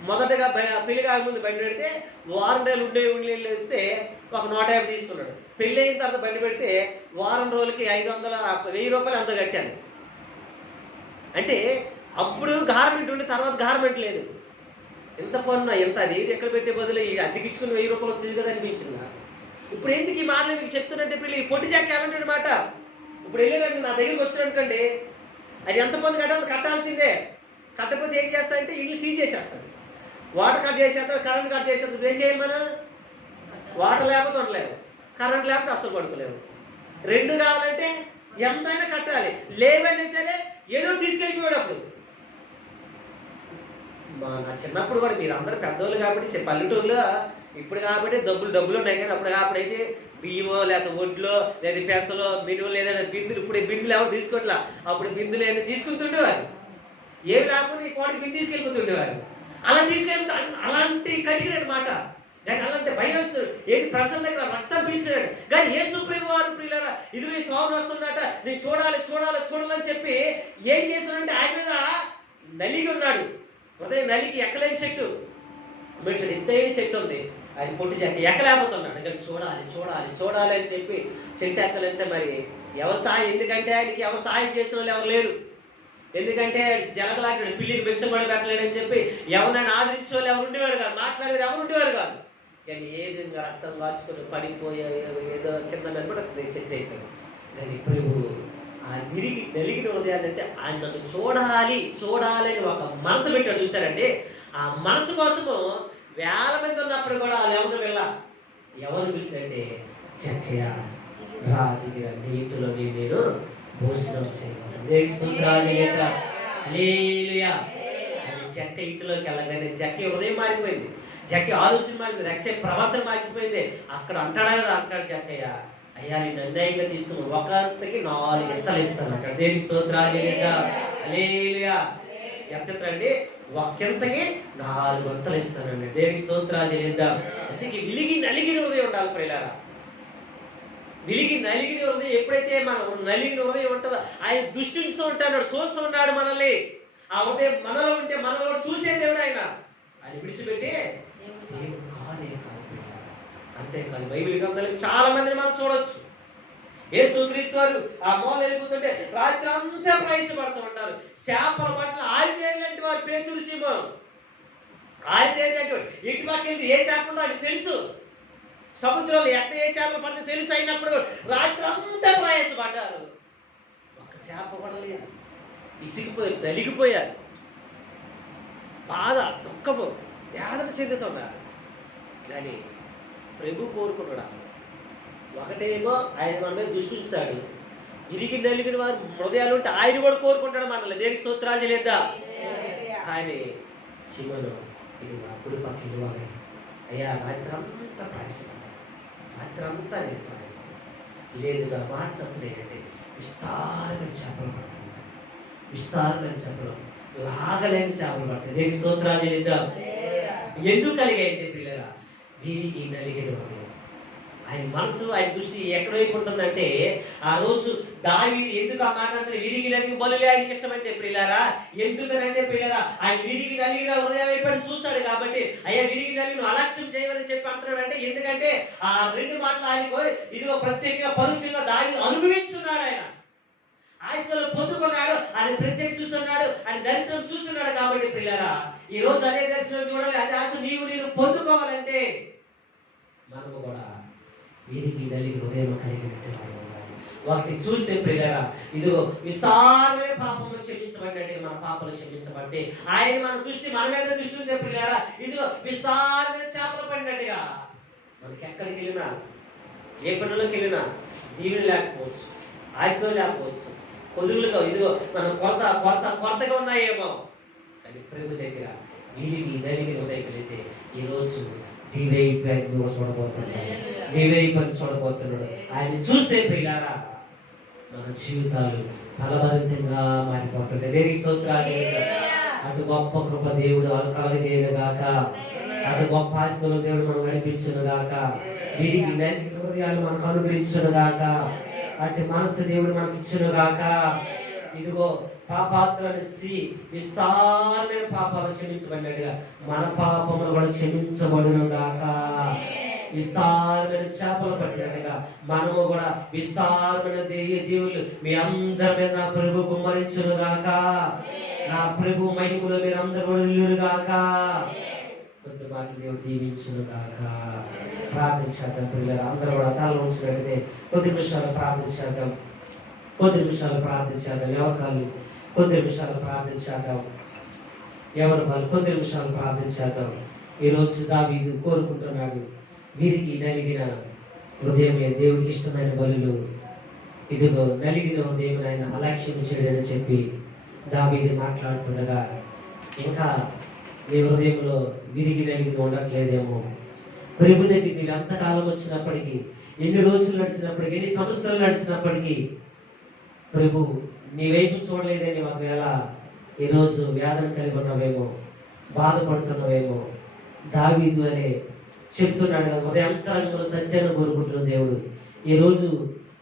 మొదటగా పెళ్లి కాకముందు బండి పెడితే వారం రోజులు ఉండి వేస్తే ఒక 150 తీసుకున్నాడు. పెళ్ళి అయిన తర్వాత బండి పెడితే వారం రోజులకి 500, 1000 రూపాయలు అంత కట్టాను. అంటే అప్పుడు గార్మెంట్ ఉండి తర్వాత గార్మెంట్ లేదు. ఎంత పన్ను, ఎంత అది ఏది ఎక్కడ పెట్టే బదులు అద్దెకిచ్చుకుని 1000 రూపాయలు వచ్చేది కదా అనిపించింది నాకు. ఇప్పుడు ఎందుకు ఈ మాటలు మీకు చెప్తున్నట్టే, పిల్లలు ఈ పొట్టి జాకి అలాంటి మాట. ఇప్పుడు వెళ్ళాడంటే నా దగ్గరికి వచ్చినట్టుకండి, అది ఎంత పన్ను కట్టాల్సిందే. కట్టకపోతే ఏం చేస్తారంటే ఇల్లు సీజ్ చేసేస్తారు, వాటర్ కట్ చేసేస్తారు, కరెంట్ కట్ చేసేస్తారు. ఏం చేయాలి మనం? వాటర్ లేకపోతే ఉండలేము, కరెంట్ లేకపోతే అస్సలు పడుకోలేము. 2 కావాలంటే ఎంతైనా కట్టాలి. లేవైనా సరే ఏదో తీసుకెళ్ళిపోయాడు. అప్పుడు నా చిన్నప్పుడు కూడా మీరు అందరూ పెద్దోళ్ళు కాబట్టి పల్లెటూరులో ఇప్పుడు కాబట్టి డబ్బులు ఉన్నాయి, కానీ అప్పుడైతే బియ్యమో లేదా ఒడ్లో లేదా పెసలో మినుము లేదా బిందులు, ఇప్పుడు బిందులు ఎవరు తీసుకోవట్లా, అప్పుడు బిందులు ఏమైనా తీసుకుంటుండేవారు, ఏమి లేకపోతే ఈ కోడికి బిందు తీసుకెళ్ళిపోతుండేవారు. అలా తీసుకెళ్తే అలాంటి కఠిన అనమాట. కానీ అలాంటి భయం వస్తుంది. ఏది ప్రజల దగ్గర రక్తం పీల్చాడు, కానీ యేసు ప్రభువు వారు ప్రియులారా ఇది నీ తోడు వస్తున్నట, నేను చూడాలని చెప్పి ఏం చేశాడంటే ఆయన మీద నలిగి ఉన్నాడు. ఉదయం నలిగి ఎక్కలేని చెట్టు, మనుషుడు ఎత్తైన చెట్టు ఉంది, ఆయన పొట్టి చెక్క ఎక్కలేకపోతున్నాడు. కానీ చూడాలి అని చెప్పి చెట్టు ఎక్కలంటే మరి ఎవరు సాయం, ఎందుకంటే ఆయనకి ఎవరు సాయం చేసిన వాళ్ళు ఎవరు లేరు. ఎందుకంటే జలగలాంటి పిల్లికి భిక్ష కూడా పెట్టలేడని చెప్పి ఎవరైనా ఆదరించే వాళ్ళు ఎవరు ఉండేవారు కాదు, మాట్లాడేవారు ఎవరు ఉండేవారు కాదు. కానీ ఏ విధంగా రక్తం కాచుకొని పడిపోయే ఏదో కింద మీద కూడా చెట్టు అయిపోయింది. కానీ ప్రభు ఆ నలిగిన ఉదయాన్నంటే ఆయన నన్ను చూడాలి అని ఒక మనసు పెట్టాడు. చూశారండి, ఆ మనసు కోసము వేల మంది ఉన్నప్పుడు కూడా ఎవరు పిలిచారంటే చెక్కయ్య రా దిగిర నీ ఇంటిలో నేను భోజనం చేయబోతున్నాను. చెక్క ఇంటిలోకి వెళ్ళగానే చెక్క ఉదయం మారిపోయింది, చెక్క ఆలోచన మారిపోయింది, చెక్క ప్రవర్తన మార్చిపోయింది. అక్కడ అంటాడు చెక్కయ్య, అయ్యా నేను అన్యాయంగా తీసుకున్నాను, ఒకంతకి 4 ఎత్తలు ఇస్తాను అంటాడు. దేవునికి స్తోత్రాలు. ఎంత అండి, ఒకంతకి 4 ఎత్తలు ఇస్తానండి. దేవునికి స్తోత్రాలు చేద్దాం. అందుకే విలిగి నలిగిన హృదయం ఉండాలి ప్రియులారా. విలిగి నలిగిన హృదయం ఎప్పుడైతే మనం నలిగిన హృదయం ఉంటుందో ఆయన దృష్టిస్తూ ఉంటాడు, చూస్తూ ఉన్నాడు మనల్ని. ఆ హృదయం మనలో ఉంటే మనలో చూసే దేవుడు ఆయన విడిచిపెట్టే దేవుడు కానే కాదు. అంతేకాదు బైబిల్ గ్రంథాలు చాలా మందిని మనం చూడొచ్చు. యేసుక్రీస్తు వారు ఆ మూల వెళ్ళిపోతుంటే రాత్రి అంతా ప్రయాసపడుతూ ఉంటారు. చేపల పట్ల ఆరితేరినట్టు వారు పేతురు సీమోను ఆరితేరినట్టు ఇటు పక్క వెళ్తే ఏ చేప ఉందో అది తెలుసు, సముద్రంలో ఎక్కడ ఏ చేపలు పడితే తెలుసు. అయినప్పుడు రాత్రి అంతా ప్రయాసపడ్డారు, ఒక్క చేప పడలేదు. ఇసిగిపోయారు, నలిగిపోయారు, బాధ దుఃఖము వేదన చెందుతున్నారు. కానీ ప్రభు కోరుకున్నాడు, ఒకటేమో ఆయన మన మీద దృష్టిస్తాడు, ఇరిగి నలిగిన వారు హృదయాలు ఉంటే ఆయన కూడా కోరుకుంటాడు మనల్ని. దేనికి స్తోత్రాలు చేయలేదా? కానీ శివను ఇది అప్పుడు పక్కన ఇవ్వాలి. అయ్యా రాత్రి అంతా ప్రయాసపడ్డాను, రాత్రి అంతా నేను ప్రయాసపడ్డాను. లేదుగా మార్చప్పుడు ఏంటంటే విస్తారమైన చేపలు పడుతున్నాయి, విస్తారమైన చేపలు, లాగలేని చేపలు పడతాయి. దేనికి స్తోత్రాలు చేయలేదా? ఎందుకు కలిగాయంటే పిల్లరా, వీరికి నలిగిన హృదయం. ఆయన మనసు ఆయన దృష్టి ఎక్కడైపు ఉంటుందంటే, ఆ రోజు దావీదు ఎందుకు ఆ మాట అంటే విరిగి నలిగి బలులే ఆయనకి ఇష్టమంటే ప్రియులారా, ఎందుకనంటే ప్రియులారా ఆయన విరిగి నలిగిన హృదయం వైపు చూస్తాడు కాబట్టి, అయ్యా విరిగి నలిగిన అలక్ష్యం చేయమని చెప్పి అంటున్నాడు. అంటే ఎందుకంటే ఆ 2 మాటలు ఆయనకు ఇదిగో ప్రత్యేకంగా పరుషంగా దావీదు అనుభవిస్తున్నాడు. ఆయనలో పొందుకున్నాడు, ఆయన ప్రత్యక్ష చూస్తున్నాడు, ఆయన దర్శనం చూస్తున్నాడు. కాబట్టి ప్రియులారా ఈ రోజు అదే దర్శనం చూడాలి, అదే ఆశ నేను పొందుకోవాలంటే మనము కూడా వీరికి నలిగి హృదయం కలిగినట్టు ఉండాలి. వాటిని చూస్తే ప్రియులారా ఇదిగో విస్తారమైన పాపము క్షమించబడినట్టు, మన పాపలు క్షమించబడితే ఆయన మన దృష్టి మన మీద దృష్టి ఉంటే ప్రియులారా ఇదిగో విస్తారమైన చేపలు పడినట్టుగా మనకి ఎక్కడికి వెళ్ళినా ఏ పనులకు వెళ్ళినా దీవెన లేకపోవచ్చు, ఆశలో లేకపోవచ్చు, కొదులుగా ఇదిగో మనం కొరతగా ఉన్నాయేమో. కానీ ప్రభు దగ్గర వీరికి నలిగిన హృదయం కలిగితే ఈరోజు చూడబోతున్నాడు. ఆయన చూస్తే ప్రియులారా మన జీవితాలు ఫలభరితంగా మారిపోతుంది. దేనికి స్తోత్రాలు. అటు గొప్ప కృప దేవుడు కలగజేయను గాక, అటు గొప్ప ఆశలు దేవుడు మనం నడిపించును గాక, వీరికి నలిగిన హృదయాలు మనకు అనుగ్రహించును గాక, అటు మనసు దేవుడు మనకి ఇచ్చును గాక. ఇదిగో పాపాత్రుని స్త్రీ విస్తారమైన పాపాలు క్షమించబడినట్టుగా మన పాపములు కూడా క్షమించబడును గాక. విస్తారమైన చేపలు పట్టినట్టుగా మనము కూడా విస్తారమైన దేవుళ్ళు మీ అందరి మీద నా ప్రభు కుమ్మరించును గాక. నా ప్రభు మహిమలో మీరు అందరూ కూడా నిలును గాక. కొద్ది మాటలు దేవుడు దీవించును గాక. ప్రార్థించేద్దాం పిల్లలు అందరూ కూడా తల ఉంచినట్లయితే కొద్ది నిమిషాలు ప్రార్థించేద్దాం, కొద్ది నిమిషాలు ప్రార్థించేద్దాం. ఎవరికాలు కొద్ది నిమిషాలు ప్రార్థించేద్దాం, ఎవరి వాళ్ళు కొద్ది నిమిషాలు ప్రార్థించేద్దాం. ఈరోజు దావీదు కోరుకుంటున్నాడు వీరికి నలిగిన హృదయమే దేవుడికి ఇష్టమైన బలులు. ఇదిగో నలిగిన హృదయం ఆయన అలక్ష్యం చేయడని చెప్పి దావీదు మాట్లాడుతుండగా ఇంకా నీ హృదయంలో విరిగి నలిగి ఉండట్లేదేమో. ప్రభు దగ్గరికి నీవు ఎంతకాలం వచ్చినప్పటికీ, ఎన్ని రోజులు నడిచినప్పటికీ, ఎన్ని సంవత్సరాలు నడిచినప్పటికీ ప్రభు నీ వైపు చూడలేదని ఒకవేళ ఈరోజు వేదన కలిగి ఉన్నావేమో, బాధపడుతున్నావేమో. దావీదు అనే చెప్తున్నాడు కదా, హృదయాంతరంగంలో సత్యాన్ని కోరుకుంటున్న దేవుడు. ఈరోజు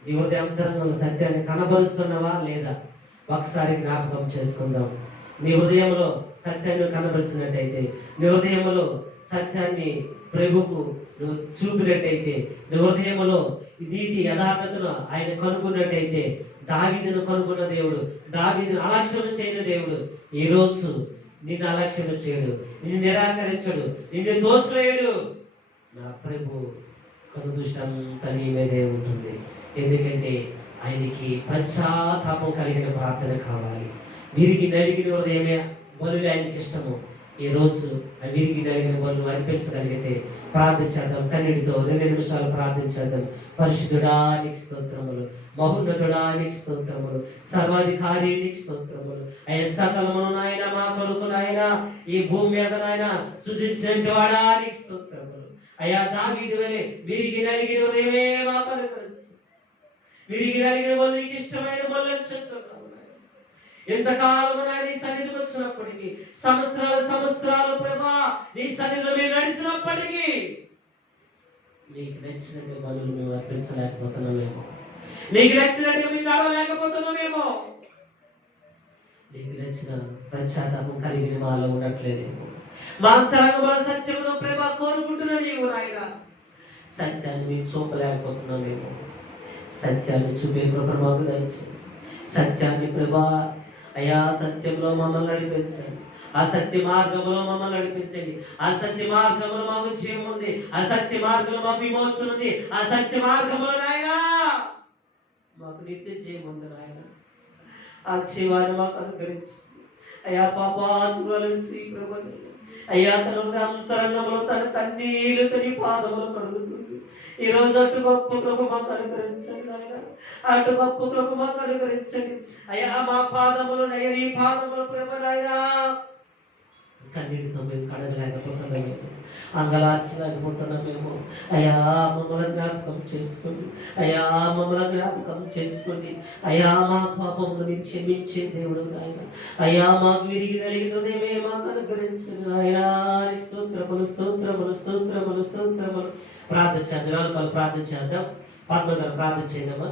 నీ హృదయాంతరంగంలో సత్యాన్ని కనబరుస్తున్నావా లేదా? ఒకసారి జ్ఞాపకం చేసుకుందాం. నీ హృదయంలో సత్యాన్ని కనబరిచినట్టయితే, నీ హృదయంలో సత్యాన్ని ప్రభుకు నువ్వు చూపినట్టయితే, నీ హృదయంలో నీతి యథార్థతను ఆయన కనుక్కున్నట్టయితే, దావీదును కనుక్కున్న దేవుడు, దావీదును అలక్ష్యం చేయని దేవుడు ఈరోజు నిన్ను అలక్ష్యం చేయడు, నిన్ను నిరాకరించడు, నిన్ను తోసివేయడు. నా ప్రభు కనుదృష్టి అంతా నీ మీదే ఉంటుంది. ఎందుకంటే ఆయనకి పశ్చాత్తాపం కలిగిన ప్రార్థన కావాలి. విరిగి నలిగిన హృదయమే బలులు ఆయనకి ఇష్టము. ఈరోజు ఆ విరిగి నలిగిన బలు అర్పించగలిగితే ప్రార్థించేద్దాం. కన్నీటితో 2 నిమిషాలు ప్రార్థించేద్దాం. పరిశుద్ధుడా నీకు స్తోత్రములు, మహోన్నతుడా నీకు స్తోత్రములు, సర్వాధికారి నీకు స్తోత్రములు. ఆయన సకలమును నాయన మా కొరకు నాయన ఈ భూమి మీద నాయన సృజించినటువంటి వాడా నీకు స్తోత్రములు. అయ్యా దావీదు వలె విరిగి నలిగిన హృదయమే మా కొరకు, విరిగి నలిగిన వాళ్ళు నీకు ఇష్టమైన వాళ్ళు అని చెప్తున్నావు. ఎంతకాలము నీ సన్నిధికి వచ్చినప్పటికీ, సంవత్సరాలు ప్రభా నీ సన్నిధిలో మేము నడిచినప్పటికీ నీకు నచ్చినట్టు బలులు మేము అర్పించలేకపోతున్నామేమో, నీకు నచ్చినట్టుగా మేము నడవలేకపోతున్నామేమో, నీకు నచ్చిన పశ్చాత్తాపం కలిగిన మాలో ఉండట్లేదేమో. మా అంతరంగంలో సత్యమును ప్రభా కోరుకుంటున్నా నీవు నాయన. సత్యాన్ని మేము చూపలేకపోతున్నామేమో. సత్యాన్ని చూపే కృప మాకు దయచేయండి. సత్యాన్ని ప్రభా అయ్యా సత్యంలో మమ్మల్ని నడిపించండి. ఆ సత్య మార్గంలో మమ్మల్ని నడిపించండి. ఆ సత్య మార్గంలో మాకు జీవం ఉంది. ఆ సత్య మార్గంలో మాకు విమోచన ఉంది. ఆ సత్య మార్గంలో నాయన మాకు నిత్య జీవం ఉంది నాయన. ఆ జీవాన్ని మాకు అనుగ్రహించి అయ్యా పాపాత్ములను శ్రీ ప్రభుని అయ్యా తన అంతరంగంలో తన కన్నీళ్లతో నీ పాదములు కడుగుతుంది. ఈ రోజు అటు గొప్ప కృప మాకు అనుగ్రహించండి ఆయన. అటు గొప్ప కృప మాకు అనుగ్రహించండి అయ్యా. మా పాదములు నయ్య నీ పాదములు ప్రభు నాయన కన్నీటితో మేము కడగలేకపోతున్నామేమో, అంగలార్చలేకపోతున్నామేమో. అయ్యా మమ్మల్ని జ్ఞాపకం చేసుకోండి. అయ్యా మమ్మల్ని జ్ఞాపకం చేసుకోండి. అయ్యా మా పాపములు మీరు క్షమించే దేవుడు నాయన. అయ్యా మాకు విరిగి నలిగిన హృదయమే మాకు అనుగ్రహించండి అయ్యా. స్తోత్రములు స్తోత్రములు స్తోత్రములు స్తోత్రములు. ప్రార్థించాలి, ప్రార్థించేద్దాం. పద్మ గారు ప్రార్థన చేద్దామా?